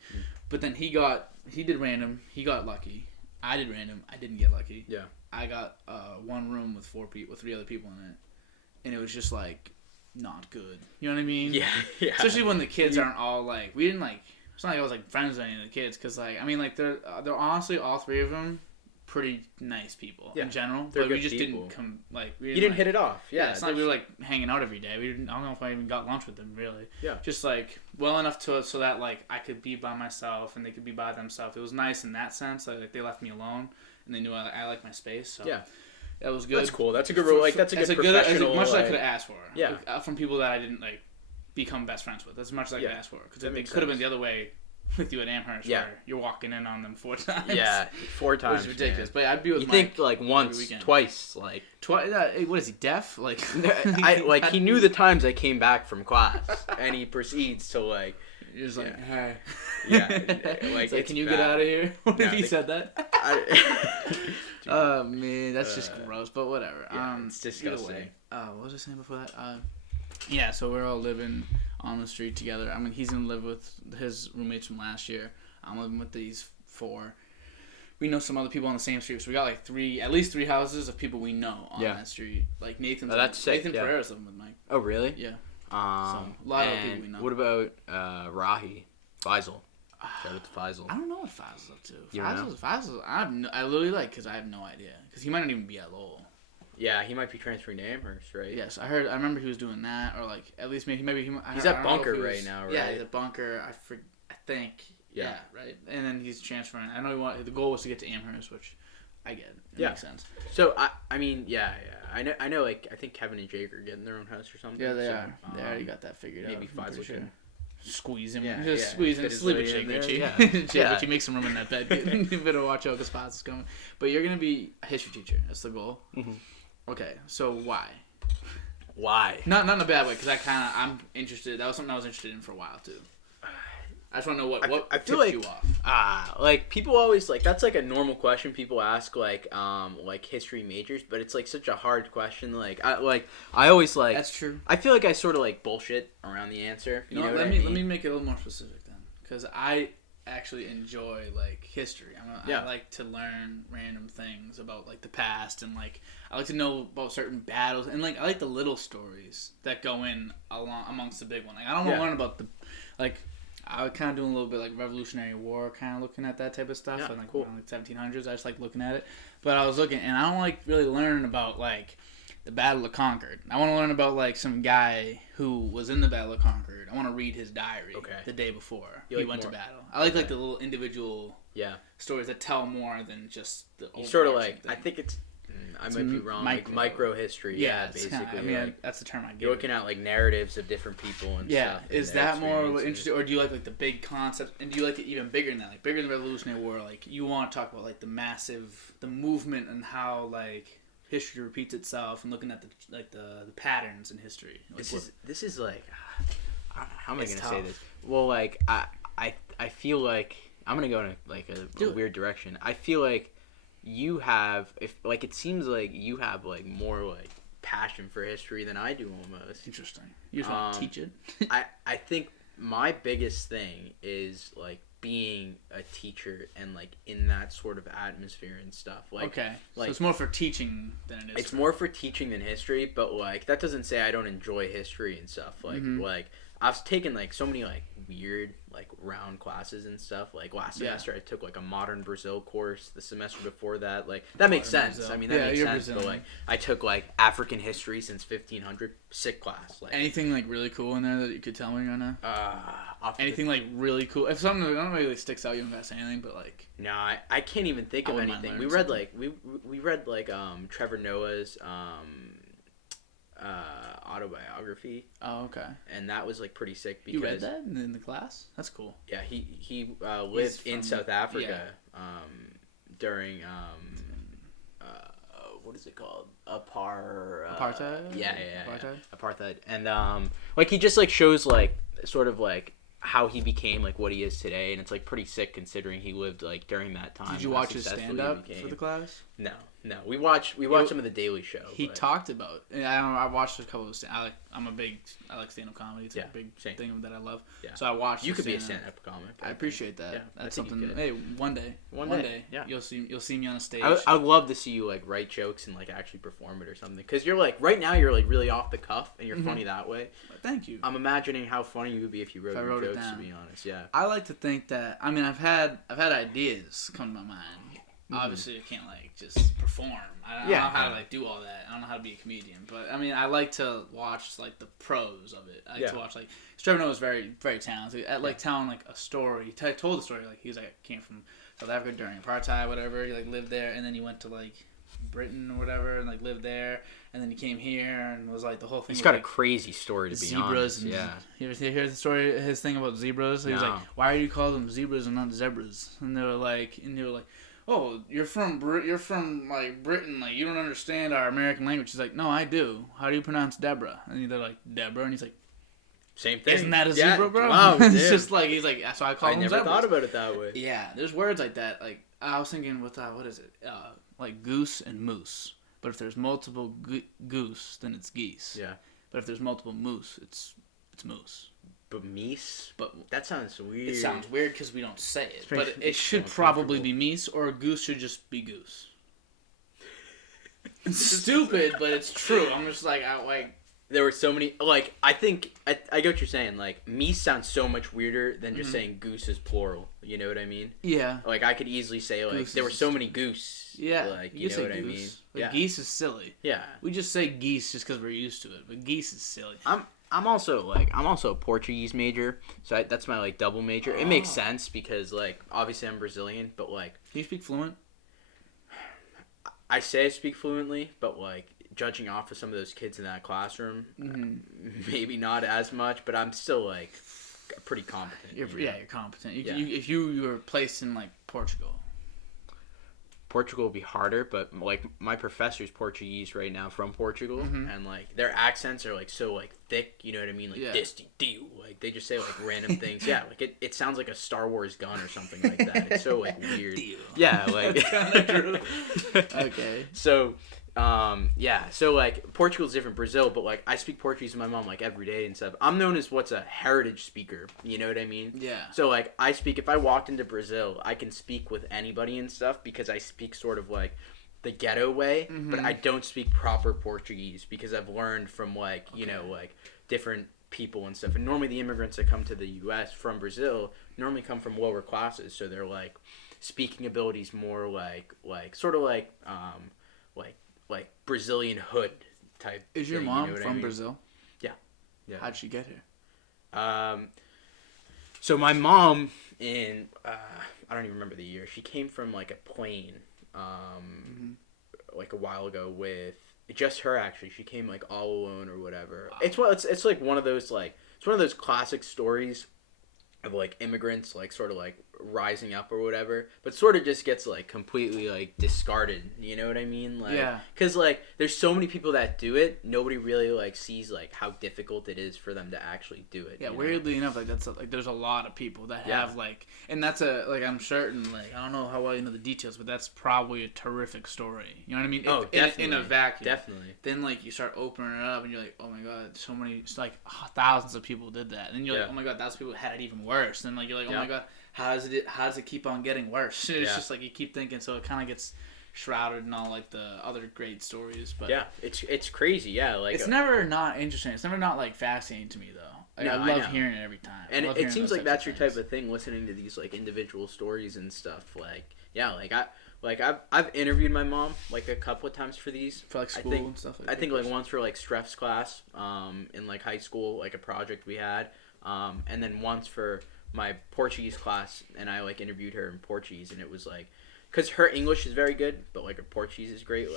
But then he did random. He got lucky. I did random. I didn't get lucky. Yeah. I got one room with 3 other people in it, and it was just like not good. You know what I mean? Yeah. Especially when the kids aren't all like we didn't like. It's not like I was like friends with any of the kids because like I mean like they're honestly all 3 of them pretty nice people in general, but we just people. didn't come like we You didn't didn't like, hit it off. Yeah, it's not like we were like hanging out every day. We didn't. I don't know if I even got lunch with them really. Yeah, just like well enough so that like I could be by myself and they could be by themselves. It was nice in that sense. Like they left me alone and they knew I like my space. So yeah. That was good. That's cool. That's a good role. Like that's a good professional. As much as I like, could have asked for. Yeah. Like, from people that I didn't like become best friends with. As much as I could ask for. Because it could have been the other way with you at Amherst. Yeah. Where you're walking in on them 4 times. Yeah, 4 times. Which is ridiculous. Man. But I'd be with you Mike think like once, twice, like twice. What is he deaf? Like he knew the times I came back from class, and he proceeds to like. He was like, "Hi." Yeah, like can you get out of here? What if he said that? Oh man, that's just gross. But whatever. Yeah, it's disgusting. What was I saying before that? Yeah. So we're all living on the street together. I mean, he's gonna live with his roommates from last year. I'm living with these 4. We know some other people on the same street, so we got like at least 3 houses of people we know on that street. Like Nathan's. That's sick. Nathan Pereira's living with Mike. Oh really? Yeah. So a lot of people we know. What about Rahi? Faisal. Shout out to Faisal. I don't know what Faisal's up to. Faisal, I literally because I have no idea. Because he might not even be at Lowell. Yeah, he might be transferring to Amherst, right? Yes, I remember he was doing that, or like at least maybe he's at Bunker right now, right? Yeah, he's at Bunker. I think. Yeah, right. And then he's transferring. I know the goal was to get to Amherst, which I get. It makes sense. So I mean, yeah. I know. Like I think Kevin and Jake are getting their own house or something. Yeah, they are. They already got that figured maybe out. Maybe Faisal can squeeze him. Yeah, Just squeeze him. Sleep with Jake, Richie. Yeah. Richie, make some room in that bed. You better watch out because Spots is coming. But you're gonna be a history teacher. That's the goal. Mm-hmm. Okay, so why? Why? Not in a bad way, because I'm interested. That was something I was interested in for a while too. I just want to know what I feel tipped like you off. like people always like that's like a normal question people ask like history majors, but it's like such a hard question. I always like That's true. I feel like I sort of like bullshit around the answer. You know what let I me mean? let me make it a little more specific then, because I actually enjoy like history. I like to learn random things about like the past, and like I like to know about certain battles, and like I like the little stories that go in along amongst the big one. Like I don't want to learn about the like. I was kind of doing a little bit like Revolutionary War, kind of looking at that type of stuff, and like cool. around like 1700s. I just like looking at it, but I was looking, and I don't like really learn about like the Battle of Concord. I want to learn about like some guy who was in the Battle of Concord. I want to read his diary the day before he went to battle. I like the little individual stories that tell more than just the. You sort of like thing. I think it's. I might be wrong. Micro history. Yeah, basically. I mean, that's the term I get. You're looking at like narratives of different people and stuff. Is that more interesting, or do you like the big concepts? And do you like it even bigger than that, like bigger than the Revolutionary War? Like you want to talk about like the movement and how like history repeats itself, and looking at the patterns in history. Like, this is like how am I gonna say this? Well, like I feel like I'm gonna go in a weird direction. I feel like. You have it seems like you have like more like passion for history than I do almost. Interesting. You just want to teach it. I think my biggest thing is like being a teacher and like in that sort of atmosphere and stuff. Like so it's more for teaching than it is. It's more for teaching than history, but like that doesn't say I don't enjoy history and stuff. Like like I've taken like so many like weird like round classes and stuff. Like last semester I took like a modern Brazil course. The semester before that, like that makes sense. Brazil. I mean that makes sense. Brazilian. But like I took like African history since 1500. Sick class. Like anything like really cool in there that you could tell me right now? Anything like really cool? If something I don't really sticks out, you don't gotta say anything. But like no, I can't even think of anything. We read like we read like Trevor Noah's autobiography. Oh, okay. And that was like pretty sick because you read that in the class. That's cool. Yeah, he lived in South Africa during what is it called? Apartheid. Yeah. Apartheid. And like he just like shows like sort of like how he became like what he is today, and it's like pretty sick considering he lived like during that time. Did you watch his stand up for the class? No. We watched some of the Daily Show. He talked about. I watched a couple of. I like stand up comedy. It's a big thing that I love. Yeah. So I watched. You could be a stand up comic. I appreciate that. Yeah, that's something. Hey, one day. Yeah. You'll see me on a stage. I would love to see you like write jokes and like actually perform it or something. Because you're like right now you're like really off the cuff and you're funny that way. Thank you. I'm imagining how funny you would be if you wrote your jokes. To be honest, yeah. I like to think that. I mean, I've had ideas come to my mind. Obviously, I can't like just perform. I don't know how to like do all that. I don't know how to be a comedian. But I mean, I like to watch like the pros of it. I like to watch like Trevor Noah was very very talented at like telling like a story. He told the story like he was like came from South Africa during apartheid, whatever. He like lived there, and then he went to like Britain or whatever, and like lived there, and then he came here and was like the whole thing. He's got a crazy story to be honest. Yeah. You ever hear the story? His thing about zebras. He was like, "Why do you call them zebras and not zebras?" And they were like, "Oh, you're from like Britain, like you don't understand our American language." He's like, "No, I do. How do you pronounce Deborah?" And they're like, "Deborah," and he's like, "Same thing. Isn't that a zebra, bro?" Wow, it's just like he's like, "So I call them zebras." I never thought about it that way. Yeah, there's words like that. Like I was thinking with what is it? Like goose and moose. But if there's multiple goose, then it's geese. Yeah. But if there's multiple moose, it's moose. But meese? But that sounds weird. It sounds weird because we don't say it. But it should probably be meese, or a goose should just be goose. It's stupid, but it's true. I'm just like, there were so many, like, I think, I get what you're saying, like, meese sounds so much weirder than just saying goose is plural, you know what I mean? Yeah. Like, I could easily say, like, there were so many goose. Yeah. Like, you know what I mean? Like, geese is silly. Yeah. We just say geese just because we're used to it, but geese is silly. I'm also a Portuguese major, so that's my, like, double major. It makes sense because, like, obviously I'm Brazilian, but, like... Do you speak fluent? I say I speak fluently, but, like, judging off of some of those kids in that classroom, maybe not as much, but I'm still, like, pretty competent. You're competent. If you were placed in, like, Portugal. Portugal will be harder, but like my professor's Portuguese right now from Portugal, and like their accents are like so like thick, you know what I mean? Like this deal, like they just say like random things. Yeah, like it sounds like a Star Wars gun or something like that. It's so like weird. Deal. Yeah, like That's kind of true. Okay. So so like Portugal's different, Brazil, but like I speak Portuguese with my mom like every day and stuff. I'm known as what's a heritage speaker, you know what I mean? Yeah. So like I speak, if I walked into Brazil, I can speak with anybody and stuff because I speak sort of like the ghetto way, but I don't speak proper Portuguese because I've learned from like, you know, like different people and stuff. And normally the immigrants that come to the US from Brazil normally come from lower classes, so they're like speaking abilities more like sort of like Brazilian hood type. Is your thing, mom you know what from I mean? Brazil? Yeah. How'd she get here? So my mom in I don't even remember the year. She came from like a plane like a while ago with just her actually. She came like all alone or whatever. Wow. It's like one of those like it's one of those classic stories of like immigrants like sort of like rising up or whatever, but sort of just gets like completely like discarded, you know what I mean? Like, yeah, because like there's so many people that do it, nobody really like sees like how difficult it is for them to actually do it. Yeah, weirdly enough, like that's like there's a lot of people that have like, and that's a like I'm certain like I don't know how well you know the details, but that's probably a terrific story. You know what I mean? Definitely. In a vacuum, definitely. Then like you start opening it up and you're like, oh my god, so many, it's like thousands of people did that, and then you're like, oh my god, thousands of people had it even worse. And then like you're like, oh my god. How does it keep on getting worse? It's just like you keep thinking, so it kind of gets shrouded in all like the other great stories. But yeah, it's crazy. Yeah, like it's never not interesting. It's never not like fascinating to me though. Like, I love hearing it every time. And it seems like that's your type of thing, listening to these like individual stories and stuff. I've interviewed my mom like a couple of times for these, for like school and stuff. Like I think like once for like Streff's class, in like high school, like a project we had, and then once for my Portuguese class, and I like interviewed her in Portuguese, and it was like, because her English is very good, but like her Portuguese is great.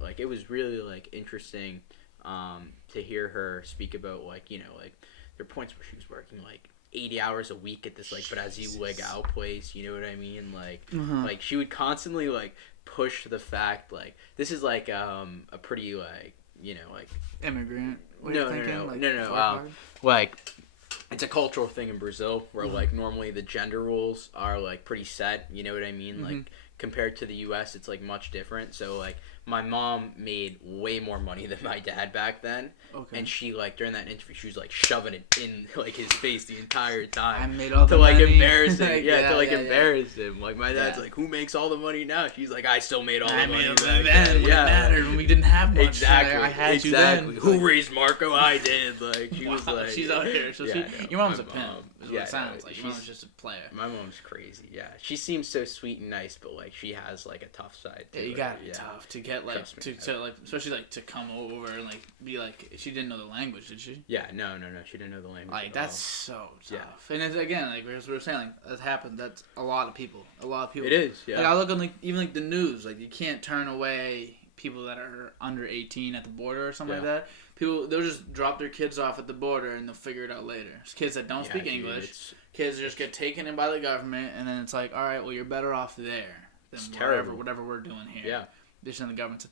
Like it was really like interesting, to hear her speak about like, you know, like there are points where she was working like 80 hours a week at this like Brazil legal place, you know what I mean? Like like she would constantly like push the fact like this is like a pretty like, you know, like immigrant. No, like it's a cultural thing in Brazil where like normally the gender rules are like pretty set, you know what I mean? Like compared to the US, it's like much different. So like my mom made way more money than my dad back then, and she like during that interview she was like shoving it in like his face the entire time. I made all the to like money. Embarrass him. Embarrass him. Like my dad's like, who makes all the money now? She's like, I still made all the money back then. When it mattered, when we didn't have much. Exactly. I had you then. Who raised Marco? I did. Like she was like, she's out here. So your mom's a pimp. Is what it sounds like. Your mom's just a player. My mom's crazy. Yeah, she seems so sweet and nice, but like she has like a tough side. Yeah, you gotta be tough to get like to like especially like to come over and like be like she didn't know the language, did she? Yeah, no, she didn't know the language. Like that's so tough. And it's, again, like as we were saying, like that happened. That's a lot of people. It is. Yeah. Like I look on like even like the news. Like you can't turn away people that are under 18 at the border or something like that. People they'll just drop their kids off at the border and they'll figure it out later. It's kids that don't speak English. Kids just get taken in by the government, and then it's like, all right, well you're better off there than whatever we're doing here. Yeah. Just in the government.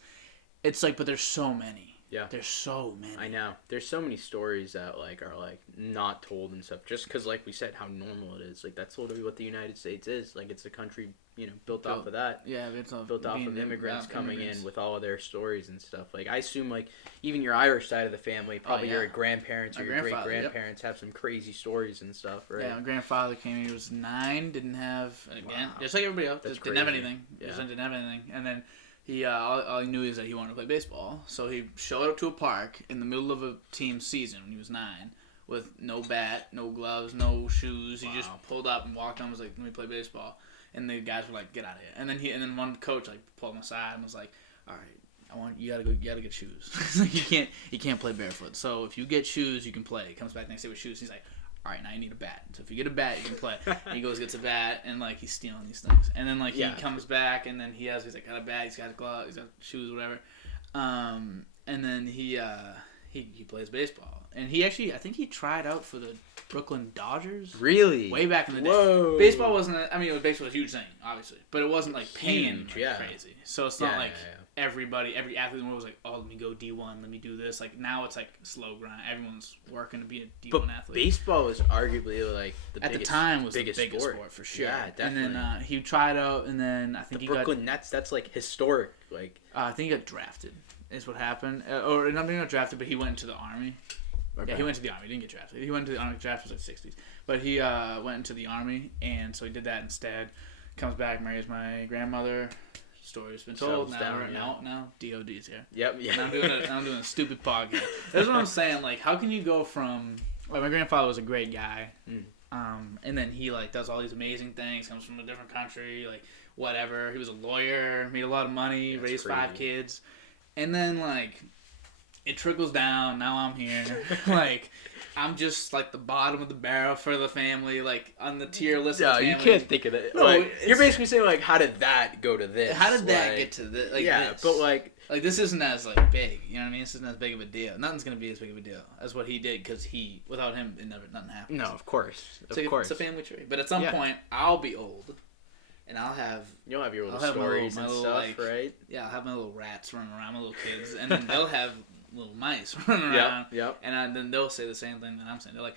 It's like, but there's so many. Yeah. There's so many. I know. There's so many stories that like are like not told and stuff. Just because, like we said, how normal it is. Like that's literally what the United States is. Like it's a country, you know, built off of that. Yeah, it's built off of immigrants coming in with all of their stories and stuff. Like I assume, like even your Irish side of the family, probably your grandparents or your great grandparents have some crazy stories and stuff, right? Yeah, my grandfather came. He was 9. Didn't have just like everybody else. Didn't have anything. Yeah. Didn't have anything, and then. He all he knew is that he wanted to play baseball, so he showed up to a park in the middle of a team season when he was 9, with no bat, no gloves, no shoes. He just pulled up and walked on. And was like, "Let me play baseball," and the guys were like, "Get out of here!" And then one coach like pulled him aside and was like, "All right, you gotta get shoes. you can't play barefoot. So if you get shoes, you can play." He comes back next day with shoes. He's like, all right, now you need a bat. So if you get a bat, you can play. And he goes, gets a bat, and like he's stealing these things. And then like he comes back, and then he's like got a bat, he's got gloves, he's got shoes, whatever. And then he he plays baseball, and he actually I think he tried out for the Brooklyn Dodgers. Really? Way back in the day. Whoa. Baseball wasn't. Baseball was a huge thing, obviously, but it wasn't like paying Huge, yeah. crazy. So it's not like every athlete in the world was like, oh, let me go D1, let me do this. Like now it's like slow grind. Everyone's working to be a D1 athlete. Baseball was arguably like at the time was the biggest sport for sure. Yeah, definitely. And then he tried out, and then I think the Brooklyn Nets. That's like historic. Like I think he got drafted. Is what happened, or not being drafted, but he went into the army. Okay. Yeah, he went to the army. He didn't get drafted. He went to the army. Draft was like 60s, but he went into the army, and so he did that instead. Comes back, marries my grandmother. Story's been told. Now DOD's here. Yep. Yeah. And I'm doing a stupid podcast. That's what I'm saying. Like, how can you go from like my grandfather was a great guy, and then he like does all these amazing things. Comes from a different country, like whatever. He was a lawyer, made a lot of money, raised 5 kids. And then, like, it trickles down. Now I'm here. Like, I'm just, like, the bottom of the barrel for the family, like, on the tier list of family. You can't think of it. No, like, you're basically saying, like, how did that go to this? How did that get to this? Like, yeah, this? But, like... Like, this isn't as, like, big. You know what I mean? This isn't as big of a deal. Nothing's going to be as big of a deal as what he did, because without him, nothing happens. No, of course. It's a family tree. But at some point, I'll be old. And you'll have your little stories and stuff, like, right? Yeah, I'll have my little rats running around, my little kids, and then they'll have little mice running around. Yep. And then they'll say the same thing that I'm saying. They're like,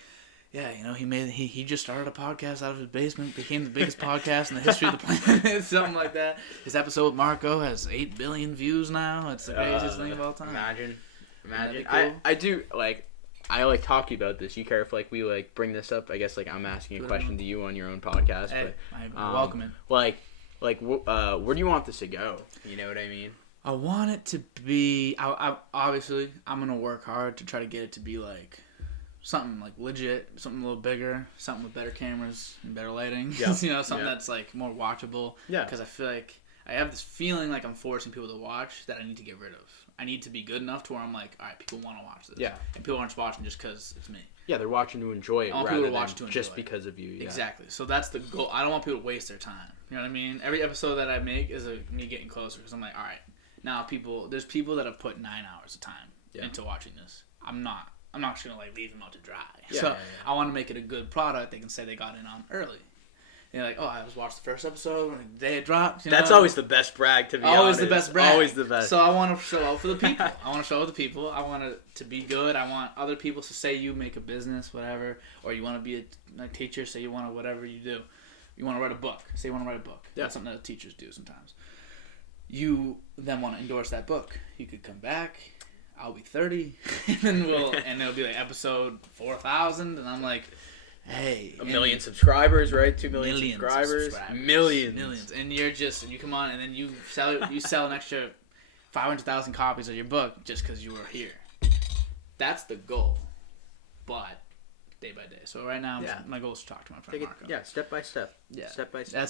yeah, he just started a podcast out of his basement, became the biggest podcast in the history of the planet, something like that. His episode with Marco has 8 billion views now. It's the craziest thing of all time. Imagine. Cool? I do, like... I like talking about this. You care if like we like bring this up? I guess like I'm asking a question to you on your own podcast. Hey, but I welcome it. Where do you want this to go? You know what I mean? I want it to be. Obviously, I'm gonna work hard to try to get it to be like something like legit, something a little bigger, something with better cameras and better lighting. Yeah. Something that's like more watchable. Yeah. Because I feel like I have this feeling like I'm forcing people to watch that I need to get rid of. I need to be good enough to where I'm like, all right, people want to watch this. Yeah. And people aren't watching just because it's me. Yeah, they're watching to enjoy it rather than just because of you. Yeah. Exactly. So that's the goal. I don't want people to waste their time. You know what I mean? Every episode that I make is me getting closer because I'm like, all right, now there's people that have put 9 hours of time into watching this. I'm not just going to like leave them out to dry. Yeah, so I want to make it a good product they can say they got in on early. You're like, oh, I just watched the first episode when the day it dropped. That's always the best brag, to be honest. Always the best brag. Always the best. So I want to show out for the people. I want it to be good. I want other people to say you make a business, whatever, or you want to be a teacher, say you want to whatever you do. You want to write a book. Say you want to write a book. Yeah. That's something that teachers do sometimes. You then want to endorse that book. You could come back. I'll be 30, and it'll be like episode 4,000, and I'm like, hey, 1 million subscribers, right? 2 million subscribers. Millions. And you come on, and then you sell an extra 500,000 copies of your book just because you were here. That's the goal, but day by day. So right now, my goal is to talk to my friend Marco. Yeah, step by step. Yeah, step by step.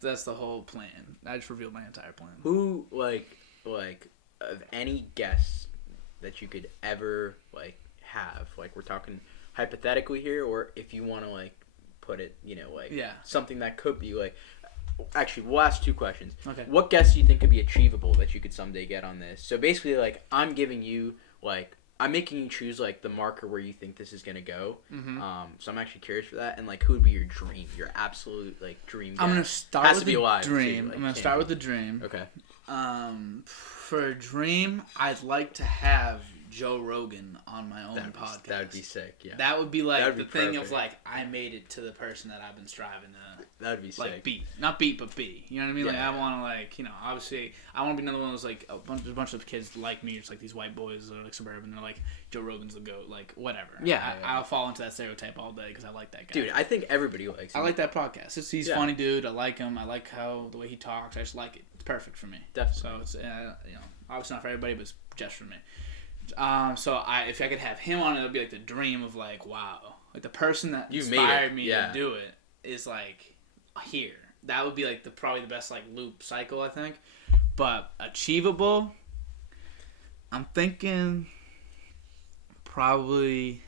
That's the whole plan. I just revealed my entire plan. Who like of any guests that you could ever like have? Like we're talking hypothetically here, or if you want to like put it, something that could be like. Actually, we'll ask 2 questions. Okay. What guests do you think could be achievable that you could someday get on this? So basically, like I'm giving you I'm making you choose like the marker where you think this is gonna go. Mm-hmm. So I'm actually curious for that. And like, who would be your dream, your absolute like dream guest? I'm gonna start with the dream. I'm gonna start with the dream. Okay. For a dream, I'd like to have Joe Rogan on my own podcast. That would be sick, yeah. That would be like the thing of like, I made it to the person that I've been striving to. That would be sick. Like beat. Not beat, but be. You know what I mean? Yeah, like I want to like, obviously, I want to be another one of those like, a bunch of kids like me, just like these white boys that are like suburban, they're like, Joe Rogan's the GOAT, like whatever. Yeah. I'll fall into that stereotype all day because I like that guy. Dude, I think everybody likes him. I like that podcast. He's funny dude. I like him. I like the way he talks. I just like it. It's perfect for me. Definitely. So it's, obviously not for everybody, but it's just for me. So if I could have him on it, would be like the dream of like, wow, like the person that inspired me to do it is like here. That would be like probably the best like loop cycle, I think. But achievable, I'm thinking probably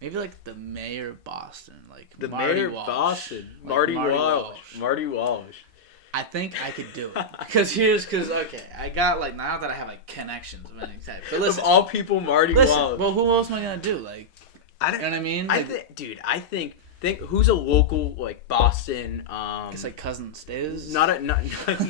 maybe like the mayor of Boston, like the mayor of Boston, Marty Walsh. Marty Walsh. I think I could do it. Because okay, I got like, now that I have like connections of any type. But listen, of all people, Marty Walsh. Well, who else am I gonna do? Like, I don't, you know what I mean? Like, I think who's a local like Boston. It's like Cousin Stiz. Not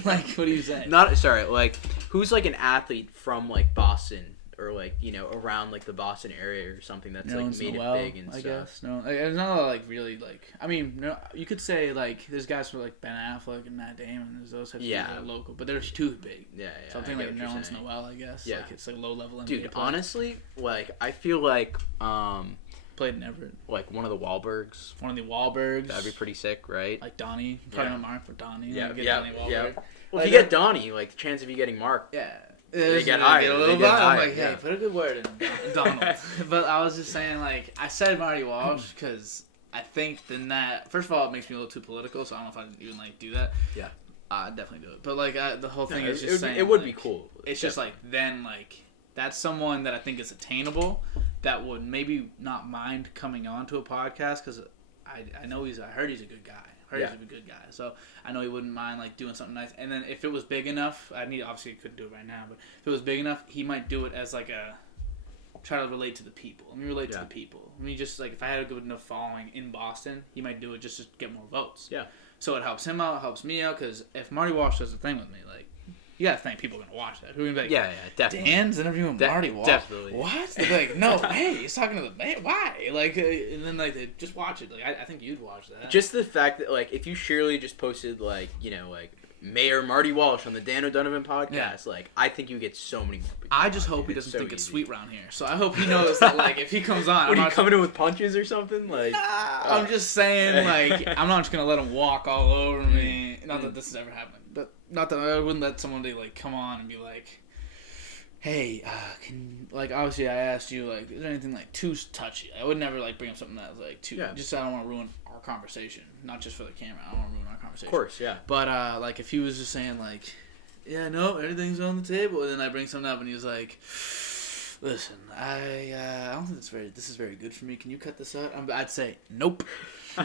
like, what are you saying? Like who's like an athlete from like Boston or like around like the Boston area or something that's like made it big and stuff. I guess no, there's not like really like. I mean, no, you could say like there's guys from like Ben Affleck and Matt Damon. There's those types of people that are local, but they're too big. Yeah. Something like Nerlens Noel, I guess. Yeah. Like it's like low level NBA. Dude, honestly, like I feel like played in Everett. Like one of the Wahlbergs. That'd be pretty sick, right? Like Donnie. Probably not Mark, but Donnie. Yeah, Donnie Wahlberg. Yeah. Well, like, if you get Donnie, like the chance of you getting Mark. Yeah. They get higher. I'm like, hey, put a good word in Donald. But I was just saying, like, I said Marty Walsh because I think then that, first of all, it makes me a little too political, so I don't know if I'd even, like, do that. Yeah. I'd definitely do it. But, like, the whole thing is just saying. It would like, be cool. It's just, like, then, like, that's someone that I think is attainable that would maybe not mind coming on to a podcast because I know I heard he's a good guy. He's a good guy, so I know he wouldn't mind like doing something nice. And then if it was big enough, obviously he couldn't do it right now, but if it was big enough, he might do it as like a try to relate to the people. Let me relate to the people. I mean, just like if I had a good enough following in Boston, he might do it just to get more votes. Yeah. So it helps him out, it helps me out, because if Marty Walsh does a thing with me, like, you gotta think people are gonna watch that. Who are gonna be like, yeah, definitely. Dan's interviewing Marty Walsh. Definitely. What? They'd be like, no way, he's talking to the man. Why? Like, and then like they just watch it. Like, I think you'd watch that. Just the fact that like if you surely just posted like like Mayor Marty Walsh on the Dan O'Donovan podcast, like I think you get so many more people. I just hope he doesn't think it's sweet around here. So I hope he knows that like if he comes on, what, are you coming in with punches or something? Like, I'm just saying, like, I'm not just gonna let him walk all over me. Not that this has ever happened, but not that I wouldn't let somebody like come on and be like, hey, like obviously I asked you like, is there anything like too touchy? I would never like bring up something that was like too. Yeah. Just I don't want to ruin our conversation, not just for the camera. I don't want to ruin our conversation. Of course, yeah. But like if he was just saying like, yeah, no, everything's on the table, and then I bring something up and he was like, listen, I don't think this is very good for me. Can you cut this out? I'd say nope.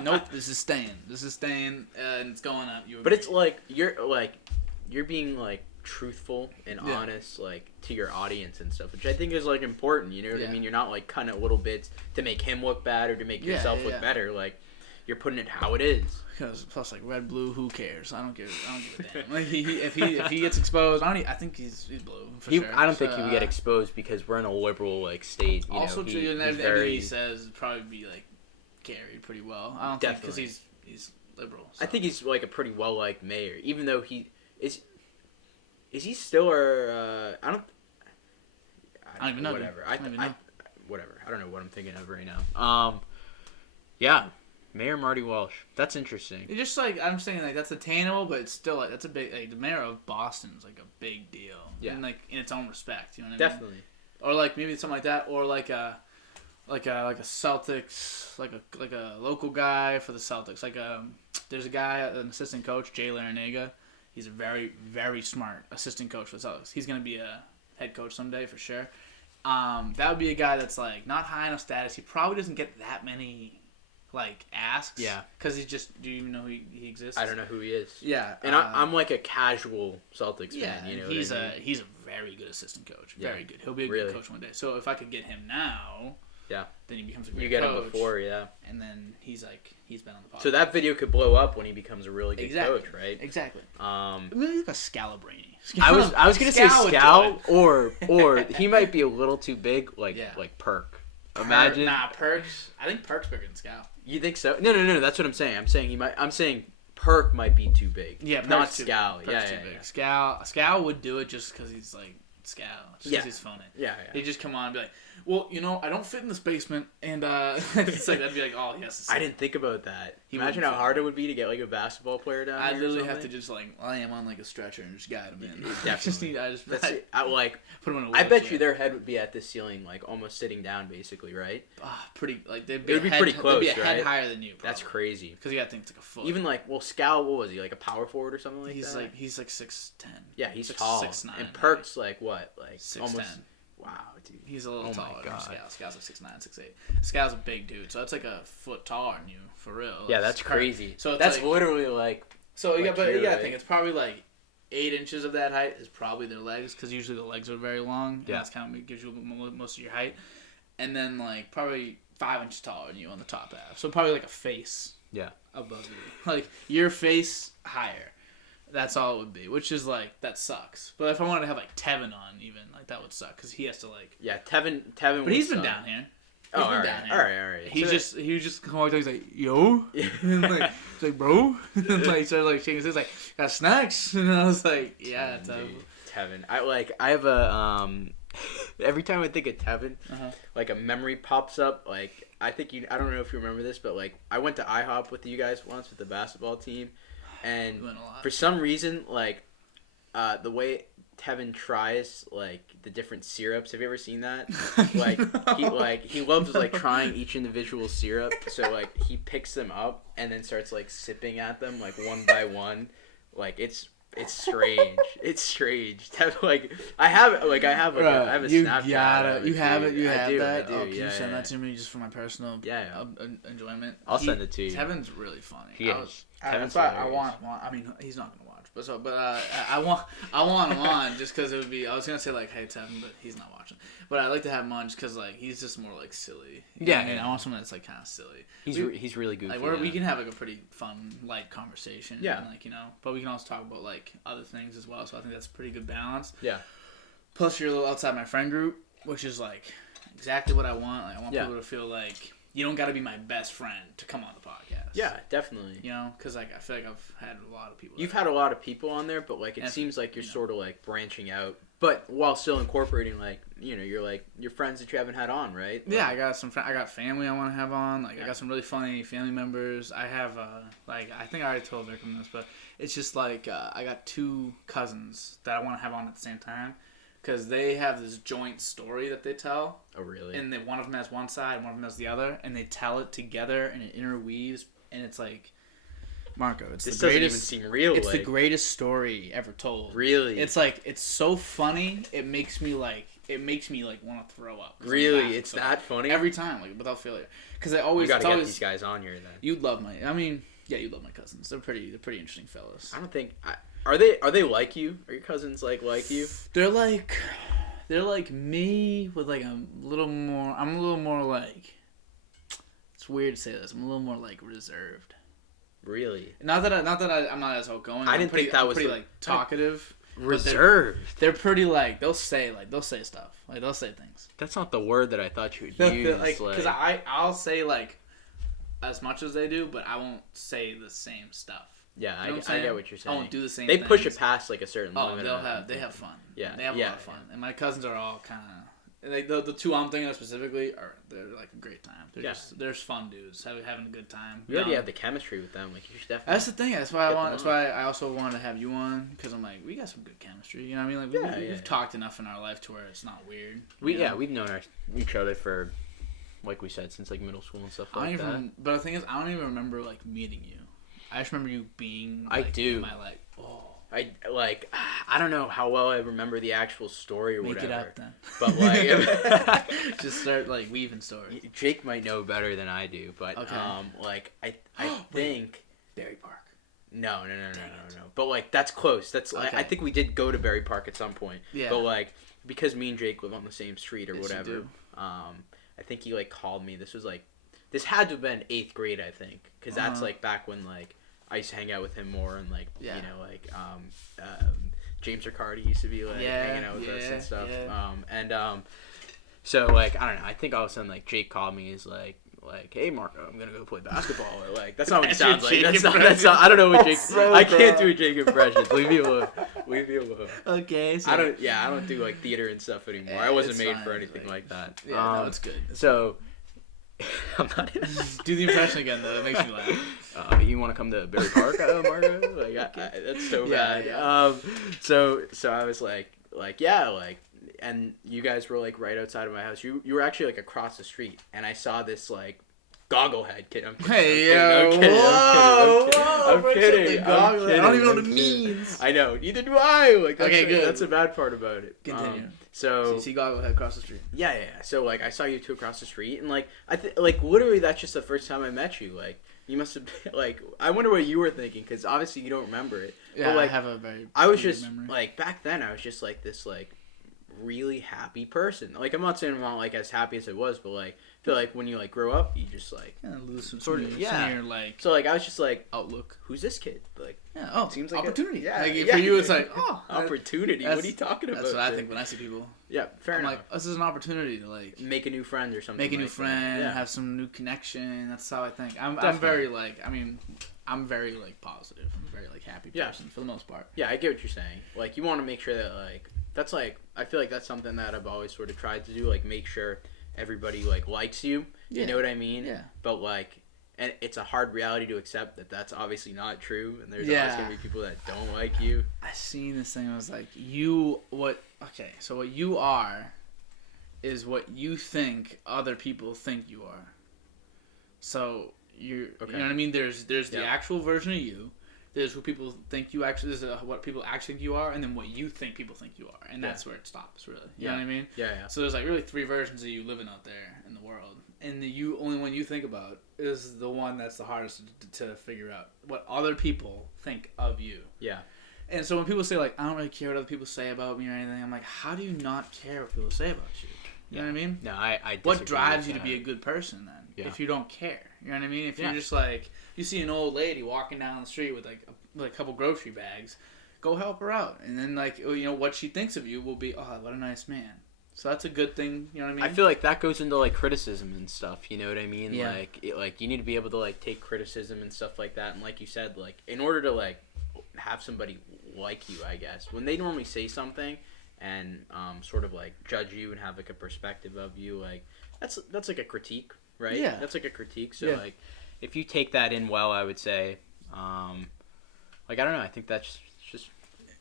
Nope, this is staying, and it's going up. But it's like you're being like truthful and honest like to your audience and stuff, which I think is like important. You know what I mean? You're not like cutting out little bits to make him look bad or to make yourself look better. Like you're putting it how it is. Because plus like red, blue, who cares? I don't give a damn. Like if he gets exposed, I think he's blue for sure. I don't think he would get exposed because we're in a liberal like state. Also, too, and everything he says would probably be like carried pretty well. I don't think because he's liberal. So. I think he's like a pretty well liked mayor, even though he is. Is he still I don't even know. Whatever. Whatever. I don't know what I'm thinking of right now. Yeah, Mayor Marty Walsh. That's interesting. It's just like I'm saying, like that's attainable, but it's still like that's a big. Like the mayor of Boston is like a big deal. Yeah. And like in its own respect, you know what I mean? Definitely. Or like maybe something like that, or like a Celtics, like a local guy for the Celtics. Like there's a guy, an assistant coach, Jay Larinaga. He's a very, very smart assistant coach for the Celtics. He's going to be a head coach someday for sure. That would be a guy that's like not high enough status. He probably doesn't get that many like asks. Yeah. Because he's just. Do you even know he exists? I don't know who he is. Yeah. And I'm like a casual Celtics fan. You know. He's a very good assistant coach. Yeah. Very good. He'll be a good coach one day. So if I could get him now. Yeah. Then he becomes a great coach. You get him before, yeah. And then he's been on the podcast. So that video could blow up when he becomes a really good coach, right? Exactly. Maybe like a Scalabrine. I was gonna say Scal or he might be a little too big, like Perk. Imagine. Perks. I think Perk's bigger than Scal. You think so? No. That's what I'm saying. I'm saying Perk might be too big. Yeah, not Scal. Yeah. Scal would do it just because he's like Scal. Just because he's funny. Yeah. He'd just come on and be like, well, I don't fit in this basement, and it's like that'd be like, oh, yes. I didn't think about that. Imagine how hard it would be to get like a basketball player down. I literally have to just like I am on like a stretcher and just guide him in. Definitely. I put him in a wheelchair. I bet you their head would be at the ceiling, like almost sitting down, basically, right? Pretty like it would be pretty close. They'd be a head higher than you. Probably. That's crazy. Because you got to think it's like a foot. Even like Scal, what was he like a power forward or something like that? He's like 6'10". Yeah, he's tall. 6'9". And Perk's like what? Like 6'10". Almost. Wow, dude. He's a little taller than Scal. Scal's like 6'9", 6'8". Scal's a big dude, so that's like a foot taller than you, for real. Yeah, that's crazy. So that's like, literally like So you Like got, but you gotta like- think it's probably like 8 inches of that height is probably their legs, because usually the legs are very long. And that's kind of what gives you most of your height. And then like probably 5 inches taller than you on the top half. So probably like a face. Yeah. Above you, like your face higher. That's all it would be, which is like that sucks. But if I wanted to have like Tevin on, even like that would suck because he has to like. Yeah, Tevin. But he's been down here. He's been down here. All right. He just come walked out. He's like, yo, and like he's like, bro, and like started like shaking his head, like, got snacks, and I was like, yeah, Tevin. I have a every time I think of Tevin, like a memory pops up. Like I don't know if you remember this, but like I went to IHOP with you guys once with the basketball team, and for some reason, like the way Tevin tries like the different syrups. Have you ever seen that? Like he loves like trying each individual syrup. So like he picks them up and then starts like sipping at them like one by one. Like it's strange. It's strange. I have a Snapchat. You have it. You have do, that. I do. Oh, can you send that to me just for my personal enjoyment? I'll send it to you. Tevin's really funny. Tevin's I want. I mean, he's not gonna watch, but I want him on just because it would be. I was gonna say like, hey Tevin, but he's not watching. But I like to have him on just because like he's just more like silly. You know what I mean, I want someone that's like kind of silly. He's really goofy. Like we can have like a pretty fun, light conversation. Yeah. And, like but we can also talk about like other things as well. So I think that's a pretty good balance. Yeah. Plus, you're a little outside my friend group, which is like exactly what I want. Like I want people to feel like you don't got to be my best friend to come on the podcast. Yeah, definitely. You know, because like I feel like I've had a lot of people. You've had a lot of people on there, but like it seems like you're sort of like branching out, but while still incorporating like you're like your friends that you haven't had on, right? Like, yeah, I got I got family I want to have on. Like I got some really funny family members. I have like I think I already told Vikram this, but it's just like I got 2 cousins that I want to have on at the same time. Because they have this joint story that they tell. Oh, really? And one of them has one side, and one of them has the other, and they tell it together, and it interweaves, and it's like, Marco, it's this the greatest. Doesn't even seem real. It's the greatest story ever told. Really? It's like it's so funny. It makes me want to throw up. Really, it's that funny every time, like without failure. Because I always. You gotta get these guys on here then. You'd love my. I mean, yeah, you'd love my cousins. They're pretty interesting fellas. I don't think. Are they like you? Are your cousins like you? They're like me with like a little more. I'm a little more like. It's weird to say this. I'm a little more like reserved. Really? Not that I'm not as outgoing. I didn't think that was pretty like talkative. Reserved. They're pretty like they'll say stuff. Like they'll say things. That's not the word that I thought you would use. Like because I'll say like as much as they do, but I won't say the same stuff. Yeah, I get what you're saying. I won't do the same. They things. push it past like a certain limit. They have fun. Yeah, they have a lot of fun. And my cousins are all kind of like the 2 I'm thinking of specifically they're like a great time. They're fun dudes having a good time. You already have the chemistry with them. Like you should definitely. That's the thing. That's why I also wanted to have you on because I'm like we got some good chemistry. You know what I mean? Like we've talked enough in our life to where it's not weird. We've known each other for. Like we said, since like middle school and stuff like that. But the thing is, I don't even remember like meeting you. I just remember you being. Like, I do. In my like, oh. I don't know how well I remember the actual story or whatever. Make it up then. But like, just start like weaving stories. Jake might know better than I do, but okay. I think Berry Park. No. But like that's close. That's okay. I think we did go to Berry Park at some point. Yeah. But like because me and Jake live on the same street or whatever. You do. I think he like called me. This had to have been 8th grade, I think, because that's like back when like I used to hang out with him more and like James Riccardi used to be like hanging out with us and stuff. Yeah. So like I don't know. I think all of a sudden like Jake called me. He's like, hey Marco, I'm gonna go play basketball. Or like that's not what he sounds like. That's not. I don't know what Jake. I can't do a Jake impression. Leave me alone. Okay. So I don't do like theater and stuff anymore. I wasn't made for anything like that. Yeah, no, it's good. So. I'm not. Do the impression again though. It makes me laugh. You want to come to Berry Park, Margo? Like, that's so bad. Yeah. So I was like, and you guys were like right outside of my house. You were actually like across the street, and I saw this like gogglehead kid. I'm kidding. I don't even know what it means. I know. Neither do I. Like, okay, good. That's a bad part about it. Continue. So you see gogglehead across the street. Yeah. So like I saw you 2 across the street, and like literally that's just the first time I met you. Like You must have like. I wonder what you were thinking because obviously you don't remember it. Yeah, but, like, I have a very. I was just memory. like back then. I was just like this like really happy person. Like I'm not saying I'm not like as happy as I was, but like I feel like when you like grow up, you just like kind of lose some sort of yeah. Your, like so like I was just like, outlook. Who's this kid? Like yeah. Oh, seems like opportunity. Yeah. Like, Yeah. For you, it's like opportunity. What are you talking about? That's what I think when I see people. Yeah, fair enough. Like this is an opportunity to like make a new friend or something. Make a new like friend, yeah. have some new connection. That's how I think. I'm very like. I mean, I'm very like positive. I'm a very like happy person for the most part. Yeah, I get what you're saying. Like you want to make sure that like that's like I feel like that's something that I've always sort of tried to do. Like make sure everybody like likes you. Yeah. You know what I mean? Yeah. But like, and it's a hard reality to accept that that's obviously not true, and there's always gonna be people that don't like you. I seen this thing. I was like, Okay, so what you are is what you think other people think you are. So you know what I mean? There's the actual version of you. There's who people think you actually. There's what people actually think you are, and then what you think people think you are, and that's where it stops. Really, you know what I mean? Yeah. So there's like really 3 versions of you living out there in the world, and the only one you think about is the one that's the hardest to figure out. What other people think of you. Yeah. And so when people say like, I don't really care what other people say about me or anything, I'm like, how do you not care what people say about you? You know what I mean? No, I what drives you to be a good person then? Yeah. If you don't care, you know what I mean? If you're just like, you see an old lady walking down the street with like a couple grocery bags, go help her out, and then like you know what she thinks of you will be, oh, what a nice man. So that's a good thing, you know what I mean? I feel like that goes into like criticism and stuff. You know what I mean? Yeah. Like you need to be able to like take criticism and stuff like that. And like you said, like in order to like have somebody like you, I guess when they normally say something and sort of like judge you and have like a perspective of you, like that's like a critique, right? Yeah. That's like a critique. So like if you take that in well, I would say, like I don't know, I think that's just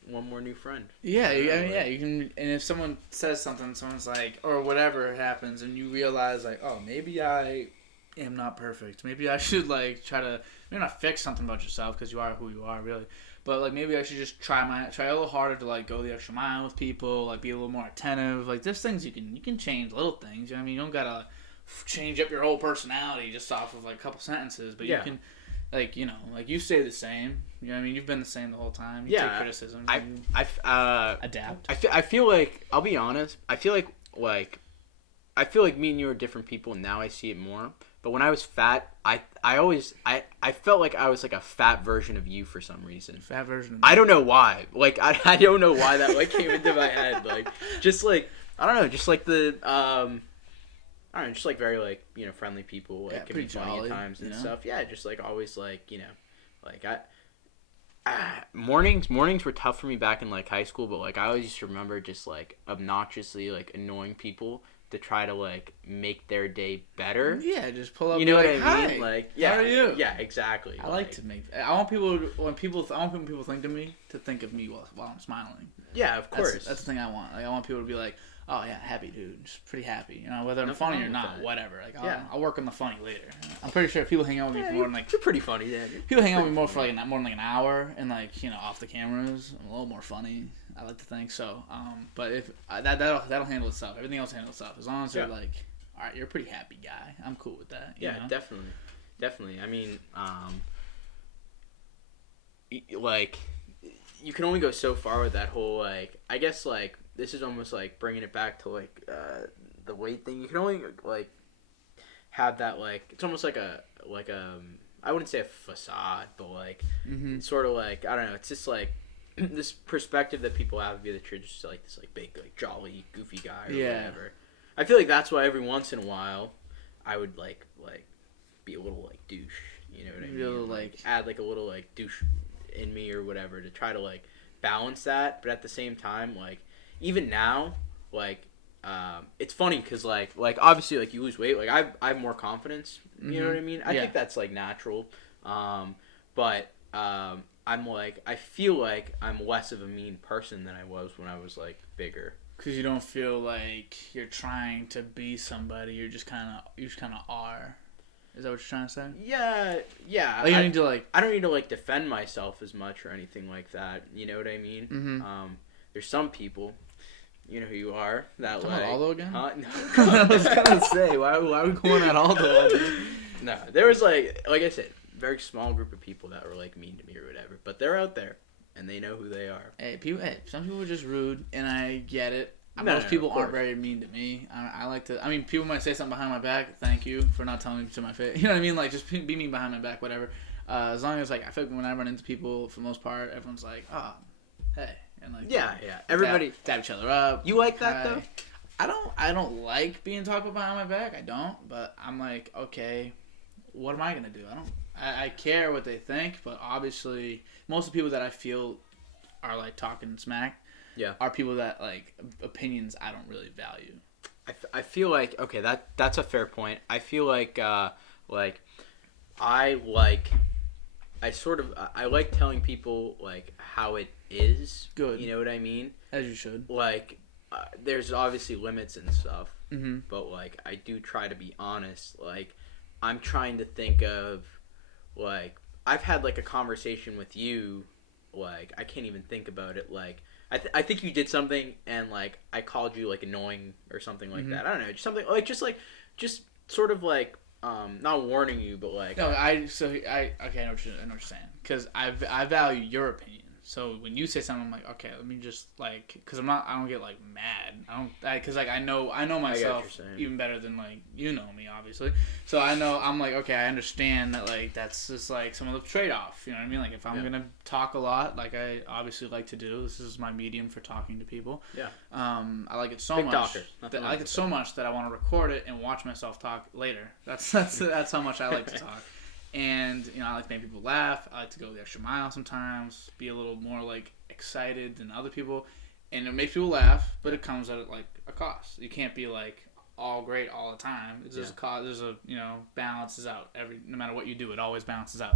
one more new friend. Yeah, I mean, you can. And if someone says something, someone's like, or whatever happens, and you realize like, oh, maybe I am not perfect. Maybe I should like try to maybe not fix something about yourself because you are who you are, really. But like maybe I should just try a little harder to like go the extra mile with people, like be a little more attentive. Like there's things you can change, little things. You know what I mean? You don't gotta change up your whole personality just off of like a couple sentences, but you can. Like, you know, like you stay the same. You know what I mean? You've been the same the whole time. You take criticism. I adapt. I feel like, I'll be honest, I feel like me and you are different people, and now I see it more. But when I was fat, I felt like I was like a fat version of you for some reason. Fat version of me. I don't know why. Like, I don't know why that like came into my head. Like, just like, I don't know, just like the, I don't know, just like very like, you know, friendly people, like can be funny at times and stuff. Yeah, just like always like, you know, like mornings were tough for me back in like high school, but like I always used to remember just like obnoxiously like annoying people to try to like make their day better. Yeah, just pull up. You know what like, I mean? Hi, like, how are you? Yeah, exactly. I like to make. I want people when people think of me to think of me while I'm smiling. Yeah, of course. That's the thing I want. Like I want people to be like, oh yeah, happy dude, just pretty happy. You know, whether I'm funny or not, whatever. Like I'll work on the funny later. I'm pretty sure if people hang out with me for more than like you're pretty funny, Dad. People hang out with me more for like more than like an hour and like, you know, off the cameras, I'm a little more funny. I like to think so. But if that'll handle itself. Everything else handles itself. As long as you're like, all right, you're a pretty happy guy. I'm cool with that. You know? Definitely. I mean, like you can only go so far with that whole like. I guess like this is almost like bringing it back to like the weight thing. You can only like have that like it's almost like a I wouldn't say a facade, but like it's sort of like I don't know. It's just like this perspective that people have of you that you're just like this like big like jolly goofy guy or whatever. I feel like that's why every once in a while I would like be a little like douche. You know what I mean? Like add like a little like douche in me or whatever to try to like balance that, but at the same time like even now like it's funny because like obviously like you lose weight, like I have more confidence, you know what I mean? I think that's like natural, but I'm like I feel like I'm less of a mean person than I was when I was like bigger, because you don't feel like you're trying to be somebody. You just kind of are. Is that what you're trying to say? Yeah. Like, I don't need to like defend myself as much or anything like that. You know what I mean? There's some people, you know who you are, that talking like about Aldo again? No. I was gonna say why are we going at Aldo? No, there was like I said, very small group of people that were like mean to me or whatever, but they're out there and they know who they are. Hey, some people are just rude, and I get it. No, Most people of aren't course. very mean to me. I like to. I mean, people might say something behind my back. Thank you for not telling me to my face. You know what I mean? Like, just be mean behind my back, whatever. As long as like I feel like when I run into people, for the most part, everyone's like, "Oh, hey," and like Yeah. Everybody dab each other up. You like that hi. though? I don't like being talked about behind my back. I don't. But I'm like, okay, what am I gonna do? I care what they think, but obviously, most of the people that I feel are like talking smack. Yeah. Are people that like opinions I don't really value. I feel like okay, that's a fair point. I feel like I like telling people like how it is. Good. You know what I mean? As you should. Like there's obviously limits and stuff. Mm-hmm. But like I do try to be honest. Like I'm trying to think of like I've had like a conversation with you. Like I can't even think about it. Like I think you did something and like I called you like annoying or something like that. I don't know, just something like just sort of like not warning you, but like No, I know what you're saying, because I value your opinion. So when you say something, I'm like, okay, let me just like, because I don't get like mad. Because like I know myself even better than like you know me, obviously. So I'm like, okay, I understand that like that's just like some of the trade off. You know what I mean? Like if I'm gonna talk a lot, like I obviously like to do. This is my medium for talking to people. Yeah. I like it so Big much. talker. I like it so much that I want to record it and watch myself talk later. That's how much I like to talk. And, you know, I like to make people laugh. I like to go the extra mile sometimes, be a little more, like, excited than other people. And it makes people laugh, but it comes at, like, a cost. You can't be, like, all great all the time. There's a cost. There's a, you know, balances out. No matter what you do, it always balances out.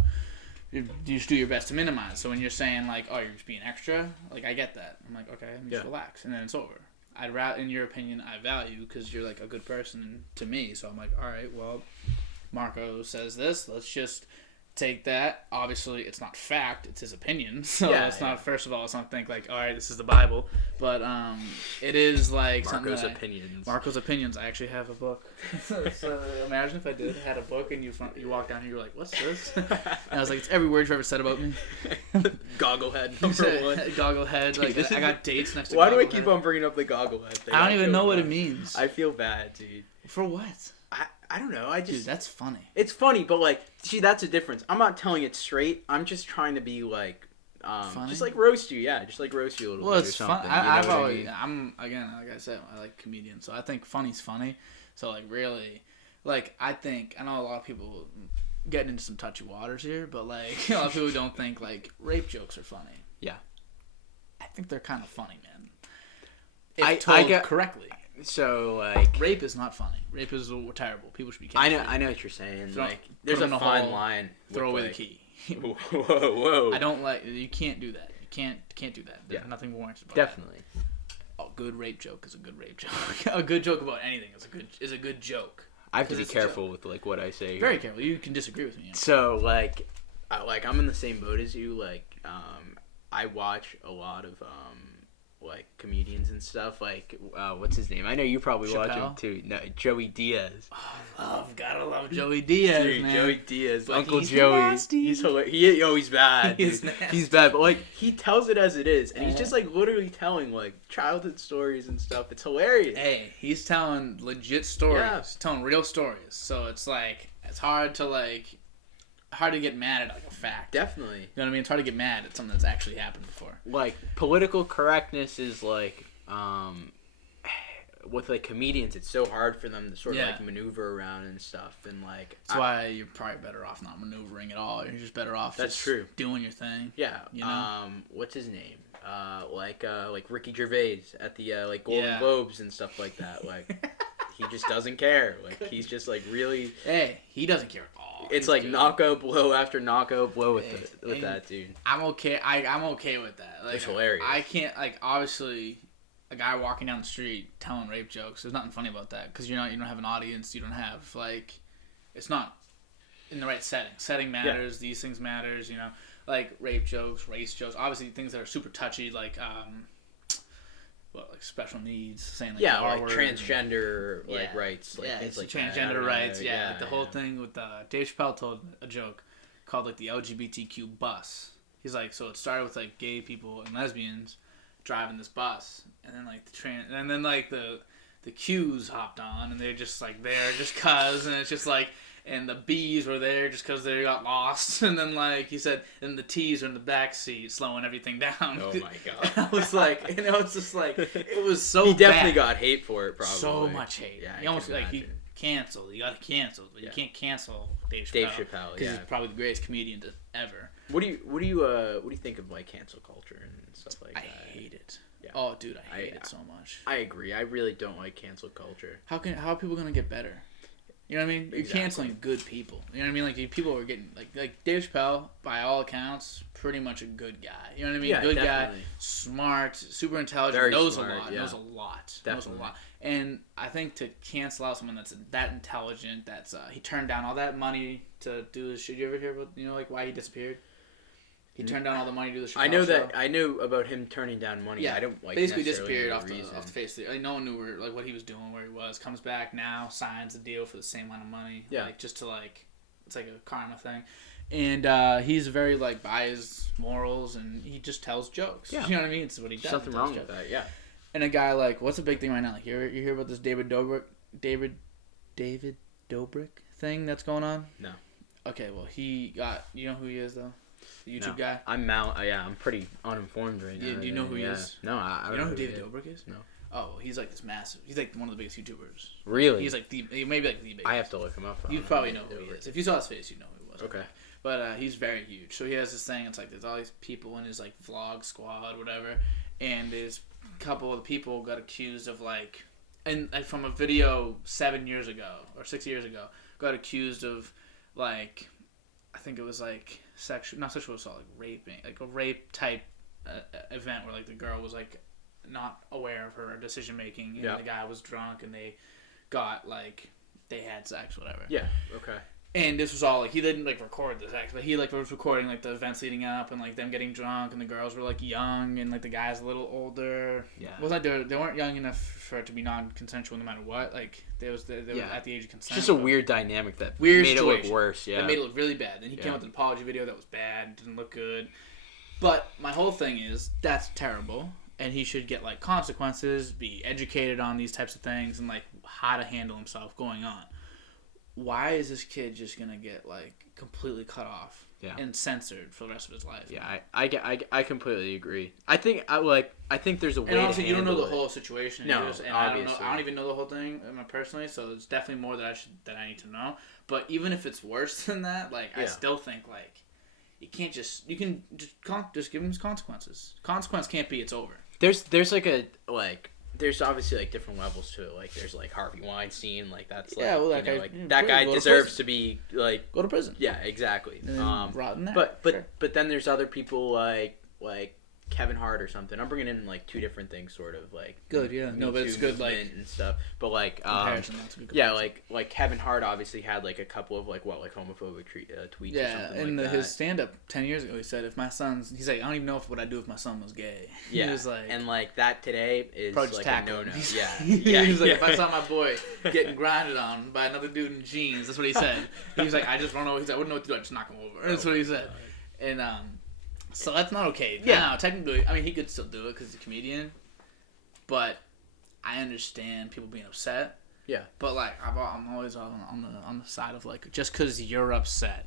You just do your best to minimize. So when you're saying, like, oh, you're just being extra, like, I get that. I'm like, okay, let me just relax. And then it's over. I'd rather, in your opinion, I value because you're, like, a good person to me. So I'm like, all right, well, Marco says this, let's just take that. Obviously it's not fact, it's his opinion, so it's not, first of all, it's not think like, all right, this is the Bible, but it is like Marco's opinions. Marco's opinions. I actually have a book. So imagine if I had a book and you walk down here, you're like, what's this? And I was like, it's every word you've ever said about me. Gogglehead number one. Gogglehead. Dude, like I got dates next to Why do I keep on bringing up the gogglehead thing? I don't even know what it means. I feel bad, dude. For what? I don't know. Dude, that's funny. It's funny, but like, see, that's a difference. I'm not telling it straight. I'm just trying to be like, just like roast you. Yeah, just like roast you a little bit. Well, it's fun. I'm again, like I said, I like comedians, so I think funny's funny. So like, really, like I know a lot of people getting into some touchy waters here, but like a lot of people don't think like rape jokes are funny. Yeah, I think they're kind of funny, man. If told correctly. So like, rape is not funny. Rape is terrible. People should be careful. I know what you're saying. Like, there's a fine line. Throw away the key. Whoa. I don't like. You can't do that. You can't do that. There's nothing warrants about Definitely. That. A good rape joke is a good rape joke. A good joke about anything is a good joke. I have to be careful with like what I say. Very careful. You can disagree with me. You know? So like I'm in the same boat as you. Like I watch a lot of like comedians and stuff. Like what's his name? I know you probably watch him too. No, Joey Diaz. Oh, gotta love Joey Diaz, dude, man. Joey Diaz, but Uncle Joey. Nasty. He's hilarious. He's bad. He's bad, but like he tells it as it is, and he's just like literally telling like childhood stories and stuff. It's hilarious. Hey, he's telling legit stories. Yeah. He's telling real stories. So it's like it's hard to get mad at like a fact. Definitely. You know what I mean? It's hard to get mad at something that's actually happened before. Like political correctness is like with like comedians, it's so hard for them to sort of like maneuver around and stuff, and like that's why you're probably better off not maneuvering at all. You're just better off doing your thing. Yeah. You know? What's his name? Like Ricky Gervais at the like Golden Globes and stuff like that. Like he just doesn't care. Like he's just like really. Hey, he doesn't care at all. It's like knockout blow after knockout blow with that dude. I'm okay. I'm okay with that. Like, it's hilarious. I can't like obviously a guy walking down the street telling rape jokes. There's nothing funny about that because you don't have an audience. You don't have like it's not in the right setting. Setting matters. Yeah. These things matters. You know, like rape jokes, race jokes. Obviously things that are super touchy like like special needs, saying like like transgender rights, like things like transgender rights, like the whole thing with Dave Chappelle told a joke called like the LGBTQ bus. He's like, so it started with like gay people and lesbians driving this bus, and then like the Qs hopped on, and they're just like there just cuz, and it's just like, and the B's were there just because they got lost, and then like he said, and the T's are in the back seat slowing everything down. Oh my god! I was like, it's just like it was so. He definitely bad. got hate for it, probably. So much hate. Yeah, he almost like he canceled. You got to cancel, but you can't cancel Dave Chappelle because he's probably the greatest comedian ever. What do you think of like cancel culture and stuff like that? I hate it. Yeah. Oh, dude, I hate it so much. I agree. I really don't like cancel culture. How are people gonna get better? You know what I mean? Exactly. You're canceling good people. You know what I mean? Like people are getting like Dave Chappelle, by all accounts, pretty much a good guy. You know what I mean? Yeah, good definitely. guy, smart, super intelligent, Very knows smart, a lot, yeah. knows a lot, Definitely. knows a lot. And I think to cancel out someone that's that intelligent, that's he turned down all that money to do this. Should you ever hear about like why he disappeared? He turned down all the money to do the Chappelle show. I know about him turning down money. Yeah, I don't like basically disappeared off the face of the. Like no one knew what he was doing, where he was. Comes back now, signs a deal for the same amount of money. Yeah, like just to it's like a karma thing. And he's very like by his morals, and he just tells jokes. Yeah, you know what I mean. It's what he does. Nothing wrong with that. Yeah. And a guy like what's a big thing right now? Like you hear about this David Dobrik thing that's going on? No. Okay, well you know who he is though. The YouTube guy? I'm pretty uninformed right now. Do you know who he is? No, I don't know who David Dobrik is? No. Oh, he's like this massive. He's like one of the biggest YouTubers. Really? He's like maybe like the biggest. I have to look him up. You probably know who he is. If you saw his face, you'd know who he was. Okay. But he's very huge. So he has this thing. It's like there's all these people in his like vlog squad, whatever. And there's a couple of people got accused of and from a video 7 years ago or 6 years ago, got accused of I think it was not sexual assault, raping, a rape type event where the girl was not aware of her decision making, and the guy was drunk, and they got they had sex, whatever. Yeah. Okay. And this was all he didn't record the sex, but he was recording the events leading up and them getting drunk, and the girls were young, and the guys a little older. Yeah. It was they weren't young enough for it to be non-consensual no matter what. They were at the age of consent. It's just a weird dynamic that made situation. It look worse. Yeah. That made it look really bad. Then he came out with an apology video that was bad, didn't look good. But my whole thing is that's terrible, and he should get consequences, be educated on these types of things, and how to handle himself going on. Why is this kid just gonna get completely cut off and censored for the rest of his life? Yeah, I completely agree. I think there's a way. And honestly, to you don't know the it. whole situation. No, and obviously. I don't even know the whole thing personally. So there's definitely more that I need to know. But even if it's worse than that, I still think you can't just just give him his consequences. Consequence can't be it's over. There's there's obviously different levels to it. There's Harvey Weinstein, that's that guy deserves to be go to prison. Yeah, exactly. Rotten that. But then there's other people like Kevin Hart or something. I'm bringing in two different things, sort of good. Yeah, no, but it's good and stuff. But comparison, that's a good comparison. Yeah, Kevin Hart obviously had a couple of homophobic tweets. Yeah, or something and his stand up 10 years ago, he said if my son's, he's I don't even know what I'd do if my son was gay. Yeah, he was and that today is a no no. Yeah, yeah. He was if I saw my boy getting grinded on by another dude in jeans, that's what he said. He was I just don't know. I wouldn't know what to do. I just knock him over. That's what he said. And so that's not okay. Yeah. Now, technically, I mean, he could still do it because he's a comedian. But I understand people being upset. Yeah. But I'm always on the side of just because you're upset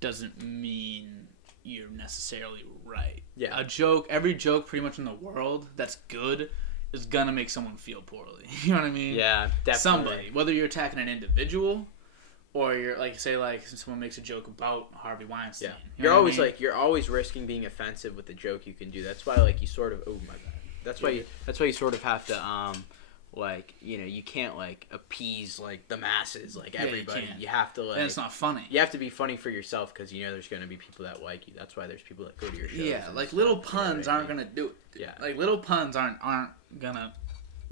doesn't mean you're necessarily right. Yeah. Every joke pretty much in the world that's good is gonna make someone feel poorly. You know what I mean? Yeah, definitely. Somebody, whether you're attacking an individual. Or you're say someone makes a joke about Harvey Weinstein. Yeah. You're always you're always risking being offensive with the joke you can do. That's why you sort of my bad. That's why you sort of have to you can't appease the masses everybody. You have to and it's not funny. You have to be funny for yourself because there's going to be people that like you. That's why there's people that go to your shows. Yeah, little puns aren't going to do it. Yeah. Little puns aren't going to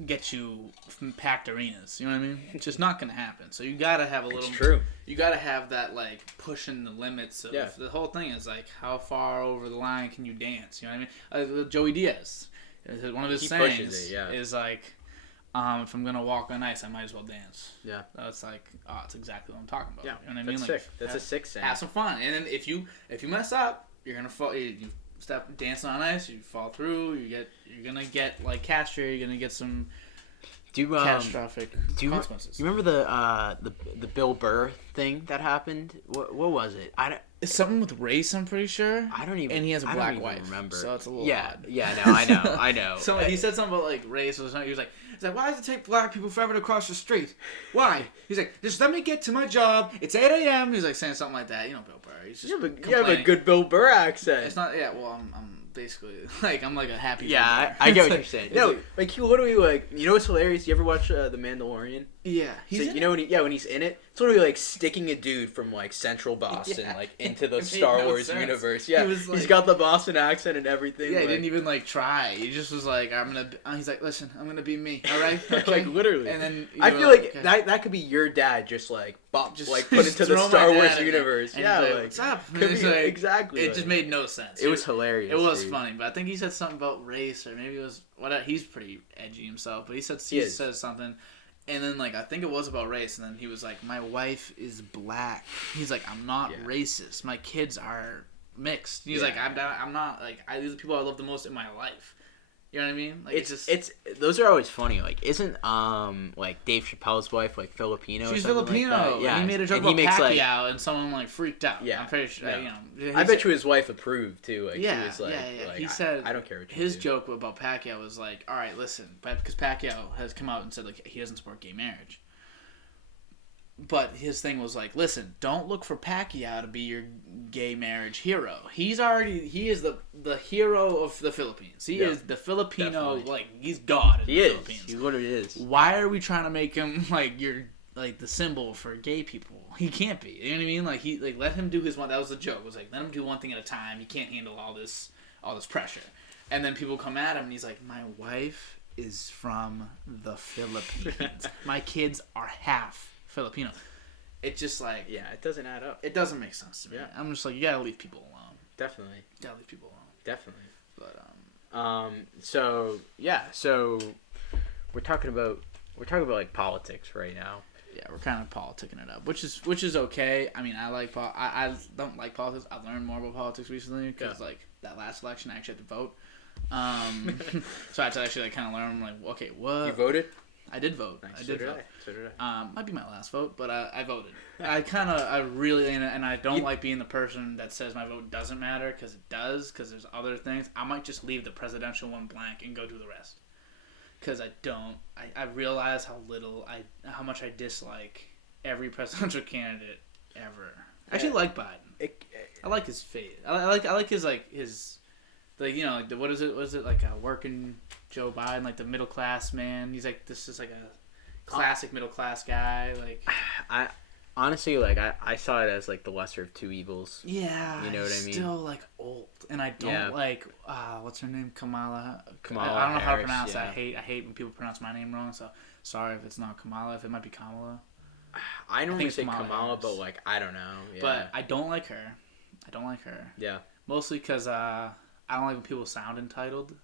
get you from packed arenas. You know what I mean? It's just not gonna happen. So you gotta have a little. It's true. You gotta have that pushing the limits of the whole thing is how far over the line can you dance? You know what I mean? Joey Diaz, one of his sayings is If I'm gonna walk on ice, I might as well dance. Yeah. That's like, that's exactly what I'm talking about. Yeah. You know what I mean? That's Like, sick. That's a sick saying. Have some fun, and then if you mess up, you're gonna fall. You step dancing on ice, you fall through. You're gonna get like castrated. You're gonna get some catastrophic consequences. Do you remember the Bill Burr thing that happened? What was it? It's something with race, I'm pretty sure. I don't even. And he has a black wife. Remember? So it's a little odd. Yeah. No, I know. So he said something about like race or something. He was like, why does it take black people forever to cross the street? Why? He's like, just let me get to my job. It's 8 a.m. He's like saying something like that. You know, Bill Burr. He's just you have a good Bill Burr accent. It's not. Yeah. Well, I'm basically like I'm like a happy. Yeah, I get what you're saying. No, like he literally like you know what's hilarious? You ever watch The Mandalorian? Yeah, you know when he's in it, it's literally like sticking a dude from like Central Boston like into the Star Wars universe. Yeah, he's got the Boston accent and everything. Yeah, he didn't even like try. He just was like, he's like, listen, I'm gonna be me. All right, okay. Like literally. And then I feel like that could be your dad just like like put into the Star Wars universe. Yeah, like what's up? Exactly. It just made no sense. It was hilarious. It was funny, but I think he said something about race or maybe it was whatever. He's pretty edgy himself, but he said something. And then, like, I think it was about race, and then he was like, my wife is black. He's like, I'm not racist. My kids are mixed. He's like, I'm not, like, these are the people I love the most in my life. You know what I mean? Like, it's those are always funny. Like, isn't, like, Dave Chappelle's wife, like, Filipino She's or something Filipino. Like that? Yeah. And he made a joke about Pacquiao, and someone, like, freaked out. Yeah. I'm pretty sure, you know. I bet you his wife approved, too. Like, she was like, like, he said, I don't care what you his do. joke about Pacquiao was like, all right, listen, because Pacquiao has come out and said, like, he doesn't support gay marriage. But his thing was like, listen, don't look for Pacquiao to be your gay marriage hero. He is the hero of the Philippines. He is the Filipino, like, he's God in the Philippines. He literally is. Why are we trying to make him, like, like, the symbol for gay people? He can't be. You know what I mean? Like, let him do his one. That was the joke. It was like, let him do one thing at a time. He can't handle all this pressure. And then people come at him, and he's like, my wife is from the Philippines. My kids are half Filipino. It's just like, it doesn't add up. It doesn't make sense to me. I'm just like, you gotta leave people alone. Definitely. You gotta leave people alone. Definitely. But so we're talking about like politics right now. Yeah, we're kind of politicking it up, which is okay. I mean, I don't like politics. I've learned more about politics recently because like that last election, I actually had to vote. So I had to actually like kind of learn like, okay, what? You voted? I did vote. Nice. I did vote. So did I. Might be my last vote, but I voted. I really, and I don't like being the person that says my vote doesn't matter, because it does, because there's other things. I might just leave the presidential one blank and go do the rest. Because I realize how much I dislike every presidential candidate ever. I actually like Biden. I like his face. I like his like, you know, like what is it like a working Joe Biden, like the middle class man. He's like, this is like a classic middle class guy. Like, I honestly, like, I saw it as like the lesser of two evils. Yeah, you know what I mean. Still like old, and I don't like what's her name, Kamala. I don't know Harris, how to pronounce that. I hate when people pronounce my name wrong. So sorry if it's not Kamala. If it might be Kamala. I normally say Kamala, but like I don't know. Yeah. But I don't like her. Yeah. Mostly because I don't like when people sound entitled.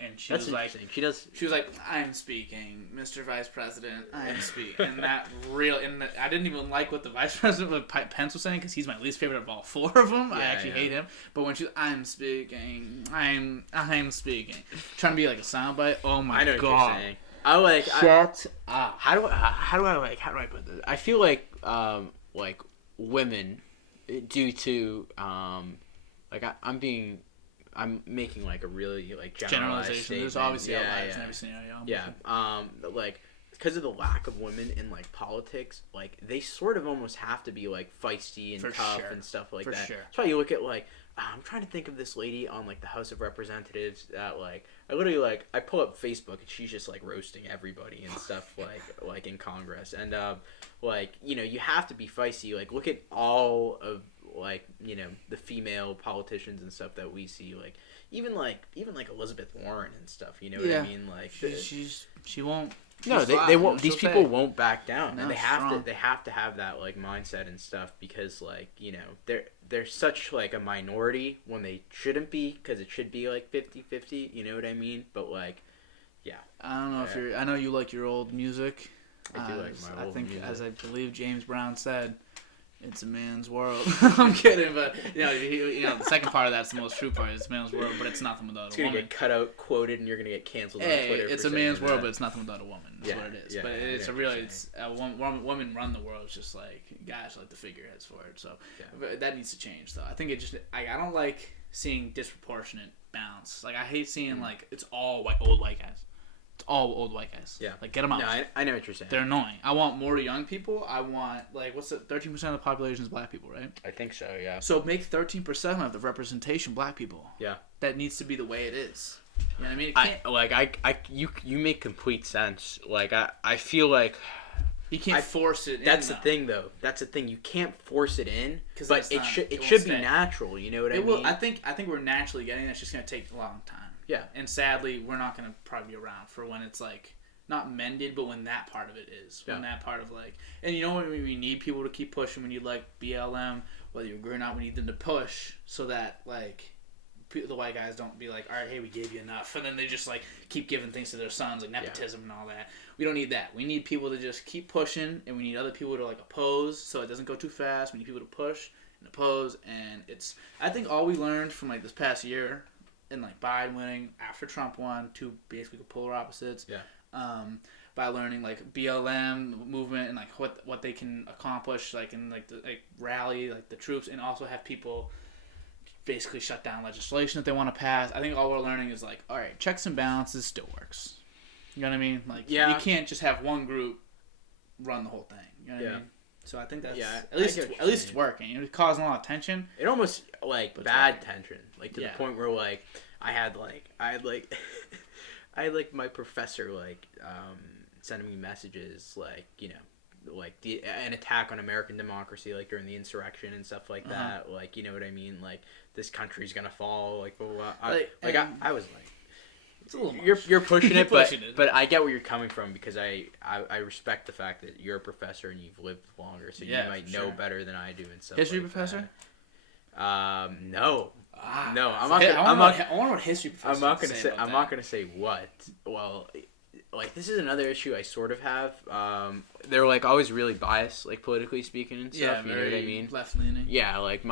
And she was like, she was like, I'm speaking, Mr. Vice President, I'm speaking. And I didn't even like what the Vice President Pence was saying, because he's my least favorite of all four of them. I actually hate him. But when I'm speaking, I'm speaking, trying to be like a soundbite. Oh my god! I know what you're saying. Shut up. How do I put this? I feel like women, due to I'm making like a really like generalization. There's obviously outliers in every scenario. Like because of the lack of women in like politics, like they sort of almost have to be like feisty and tough and stuff like that. Sure. That's why you look at like I'm trying to think of this lady on like the House of Representatives that like I literally like I pull up Facebook and she's just like roasting everybody and stuff like in Congress, and like, you know, you have to be feisty. Like look at all of like, you know, the female politicians and stuff that we see, like even like Elizabeth Warren and stuff, you know what I mean? Like she won't. No, they won't. These people won't back down, no, and they have to have that like mindset and stuff, because like, you know, they're such like a minority when they shouldn't be, because it should be like 50-50, you know what I mean? But like, Yeah. I don't know if you're. I know you like your old music. I do like my old music. As I believe James Brown said, it's a man's world. I'm kidding, but the second part of that's the most true part. It's a man's world, but it's nothing without It's a woman. gonna get cut out, quoted, and you're gonna get canceled on Twitter. It's for a man's saying world, that. but it's nothing without a woman. That's what it is. Yeah, but it's yeah, women run the world. It's just like guys are like the figureheads for it. So but that needs to change, though. I think I don't like seeing disproportionate bounce. Like I hate seeing like it's all old white guys. It's all old white guys. Yeah. Like, get them out. No, I know what you're saying. They're annoying. I want more young people. I want, like, what's the 13% of the population is black people, right? I think so, yeah. So make 13% of the representation black people. Yeah. That needs to be the way it is. You know what I mean? It can't, you make complete sense. Like, I feel like... You can't force it in. That's the thing, though. That's the thing. You can't force it in, but it won't should stay. be natural. You know what I mean? Will. I think we're naturally getting it. It's just going to take a long time. Yeah. And sadly, we're not going to probably be around for when it's, like... Not mended, but when that part of it is. When that part of, like... And you know when we need people to keep pushing, when you like BLM, whether you agree or not, we need them to push so that, like, the white guys don't be like, all right, hey, we gave you enough. And then they just, like, keep giving things to their sons, like nepotism and all that. We don't need that. We need people to just keep pushing, and we need other people to, like, oppose so it doesn't go too fast. We need people to push and oppose, and it's... I think all we learned from, like, this past year, and, like, Biden winning after Trump won, two basically polar opposites... Yeah. By learning like BLM movement and like what they can accomplish, like in like the rally like the troops, and also have people basically shut down legislation that they want to pass. I think all we're learning is like, all right, checks and balances still works. You know what I mean? Like you can't just have one group run the whole thing. You know what I mean? So I think that's at least it's working. It's causing a lot of tension. It almost like bad tension, like to the point where like I had my professor like sending me messages like, you know, like an attack on American democracy, like during the insurrection and stuff like that. Like, you know what I mean? Like this country's gonna fall. Like, blah, blah, blah. I was like, it's a little you're pushing it, but I get where you're coming from because I respect the fact that you're a professor and you've lived longer, so you might know better than I do and stuff. History like professor? That. No. No, I want what history professor. I'm not gonna say what. Well, like this is another issue I sort of have. They're like always really biased, like politically speaking and stuff. You know what I mean? Left leaning. Yeah, like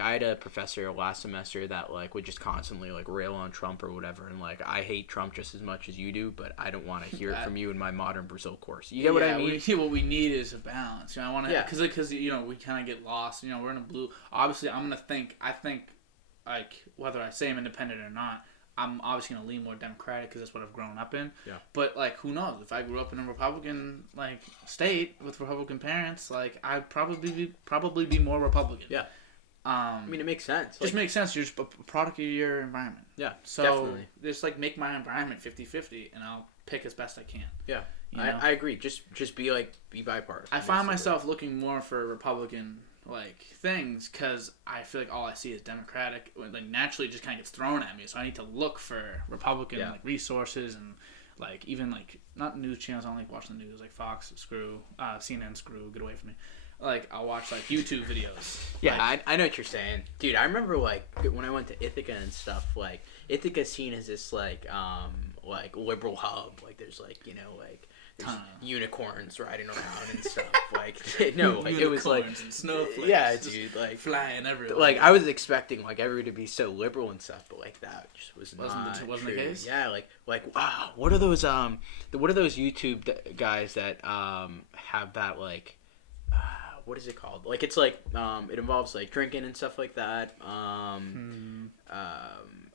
I had a professor last semester that like would just constantly like rail on Trump or whatever, and like I hate Trump just as much as you do, but I don't want to hear it from you in my modern Brazil course. You get what I mean? What we need is a balance. You know, I want to because you know we kind of get lost. You know, we're in a blue. Obviously, I think. Like, whether I say I'm independent or not, I'm obviously going to lean more Democratic because that's what I've grown up in. Yeah. But, like, who knows? If I grew up in a Republican, like, state with Republican parents, like, I'd probably be more Republican. Yeah. I mean, it makes sense. Just makes sense. You're just a product of your environment. Yeah, so definitely. Just, like, make my environment 50-50, and I'll pick as best I can. Yeah. You know? I agree. Just be bipartisan. I find myself looking more for Republican like things because I feel like all I see is Democratic. Like naturally, it just kind of gets thrown at me. So I need to look for Republican like resources and like even like not news channels. I don't like watching the news like Fox screw, CNN screw. Get away from me. Like I'll watch like YouTube videos. Yeah, like, I know what you're saying, dude. I remember like when I went to Ithaca and stuff. Like Ithaca's seen as this like liberal hub. Like there's like you know like. Unicorns riding around and stuff. Like no, like it was like and snowflakes. Yeah, dude, like flying everywhere. Like I was expecting like everyone to be so liberal and stuff, but like that just wasn't the case. Yeah, like wow, what are those YouTube guys that have that like what is it called? Like it's like it involves like drinking and stuff like that.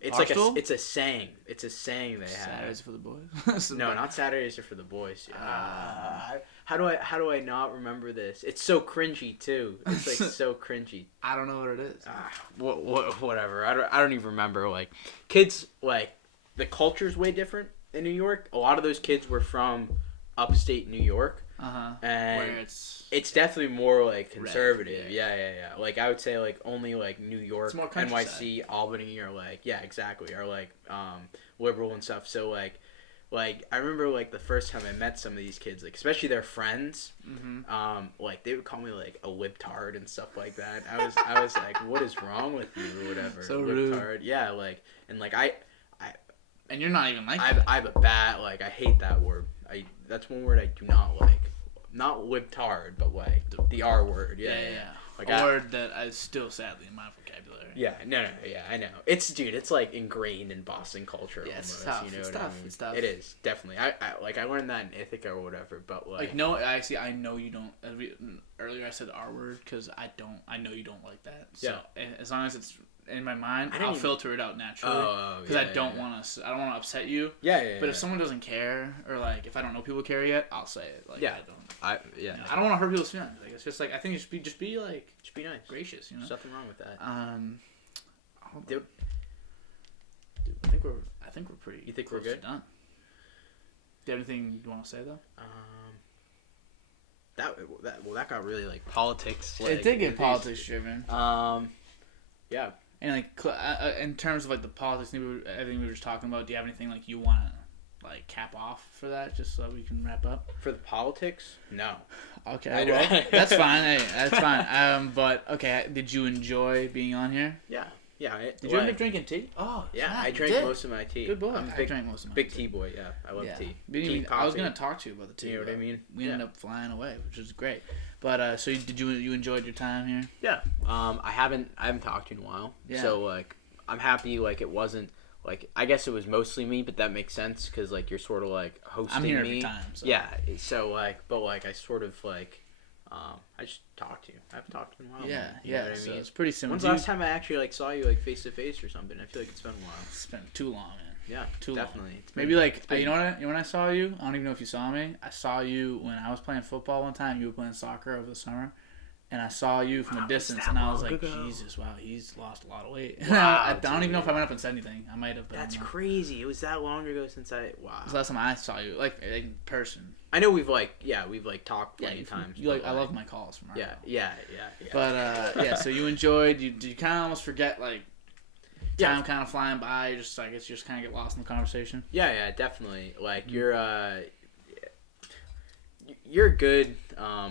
It's Barstool? Like it's a saying. It's a saying they have. Saturdays for the boys. No, not Saturdays are for the boys. How do I not remember this? It's so cringy too. It's like so cringy. I don't know what it is. Whatever. I don't even remember. Like kids, like the culture's way different in New York. A lot of those kids were from upstate New York. And where it's definitely more like conservative. Yeah. Like I would say like only like New York, NYC, Albany are like exactly are like liberal and stuff. So like I remember like the first time I met some of these kids, like especially their friends, like they would call me like a libtard and stuff like that. I was like, what is wrong with you or whatever? So libtard. rude. Yeah, like and like And you're not even like I that. have a bad, like, I hate that word. That's one word I do not like. Not libtard, but like the R word. Yeah. Like a word that is still sadly in my vocabulary. Yeah, no, I know. It's like ingrained in Boston culture. Yeah, almost, it's tough. You know it's what tough. I mean? It's tough. It is definitely. I learned that in Ithaca or whatever, but like no, actually, I know you don't. Earlier, I said the R word because I know you don't like that. So as long as it's in my mind, I'll filter it out naturally because I don't want to. I don't want to upset you. But if someone doesn't care, or like if I don't know people care yet, I'll say it. Like I don't. I don't want to hurt people's feelings. Like it's just like I think just be like just be nice, gracious. You know, there's nothing wrong with that. Dude, I think we're pretty. You think we're good? Done. Do you have anything you want to say though? That got really like politics. Like, it did get politics driven. Yeah. And like in terms of like the politics, everything we were just talking about, do you have anything like you want to like cap off for that, just so we can wrap up? For the politics, no. Okay, well, that's fine. Hey, that's fine. But okay, did you enjoy being on here? Yeah. Did you end up drinking tea? Oh, yeah, I drank most of my tea. Good boy. I drank most of my big tea boy. Yeah, I love tea. I was gonna talk to you about the tea. You know what I mean? We ended up flying away, which was great. But so did you enjoyed your time here? Yeah. I haven't talked to you in a while. Yeah. So like I'm happy. Like it wasn't like I guess it was mostly me, but that makes sense because like you're sort of like hosting me. I'm here every time. So. Yeah. So like, but like I sort of like. I just talked to you. I haven't talked to you in a while. Yeah, you know what so I mean? it's pretty similar. When's the last time I actually like saw you like face to face or something? I feel like it's been a while. It's been too long, man. Yeah, definitely. Long. Maybe like you know what? When I saw you, I don't even know if you saw me. I saw you when I was playing football one time. You were playing soccer over the summer, and I saw you from a distance, and I was like, Jesus, wow, he's lost a lot of weight. Wow, I don't even know if I went up and said anything. I might have. That's crazy. It was that long ago since I. Wow. It was the last time I saw you, like in person. I know we've talked many times. You like I love my calls from Marco. Yeah. But so you enjoyed. You kind of almost forget like time kind of flying by. You just I guess you just kind of get lost in the conversation. Yeah, definitely. Like you're a good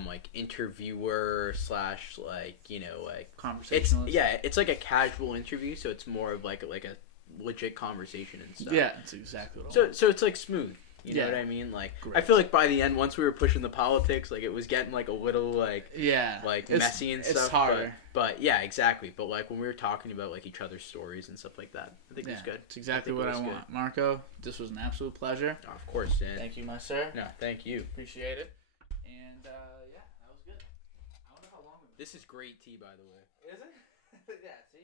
like interviewer / like like conversationalist. It's like a casual interview, so it's more of like a legit conversation and stuff. Yeah, that's exactly what. So it's like smooth. You know what I mean? Like, great. I feel like by the end, once we were pushing the politics, like it was getting like a little like messy and stuff. It's harder. But yeah, exactly. But like when we were talking about like each other's stories and stuff like that, I think it was good. It's exactly what I want, good. Marco. This was an absolute pleasure. Oh, of course, Dan. Thank you, my sir. No, thank you. Appreciate it. And that was good. I wonder how long. This is great tea, by the way. Is it? Yeah. See.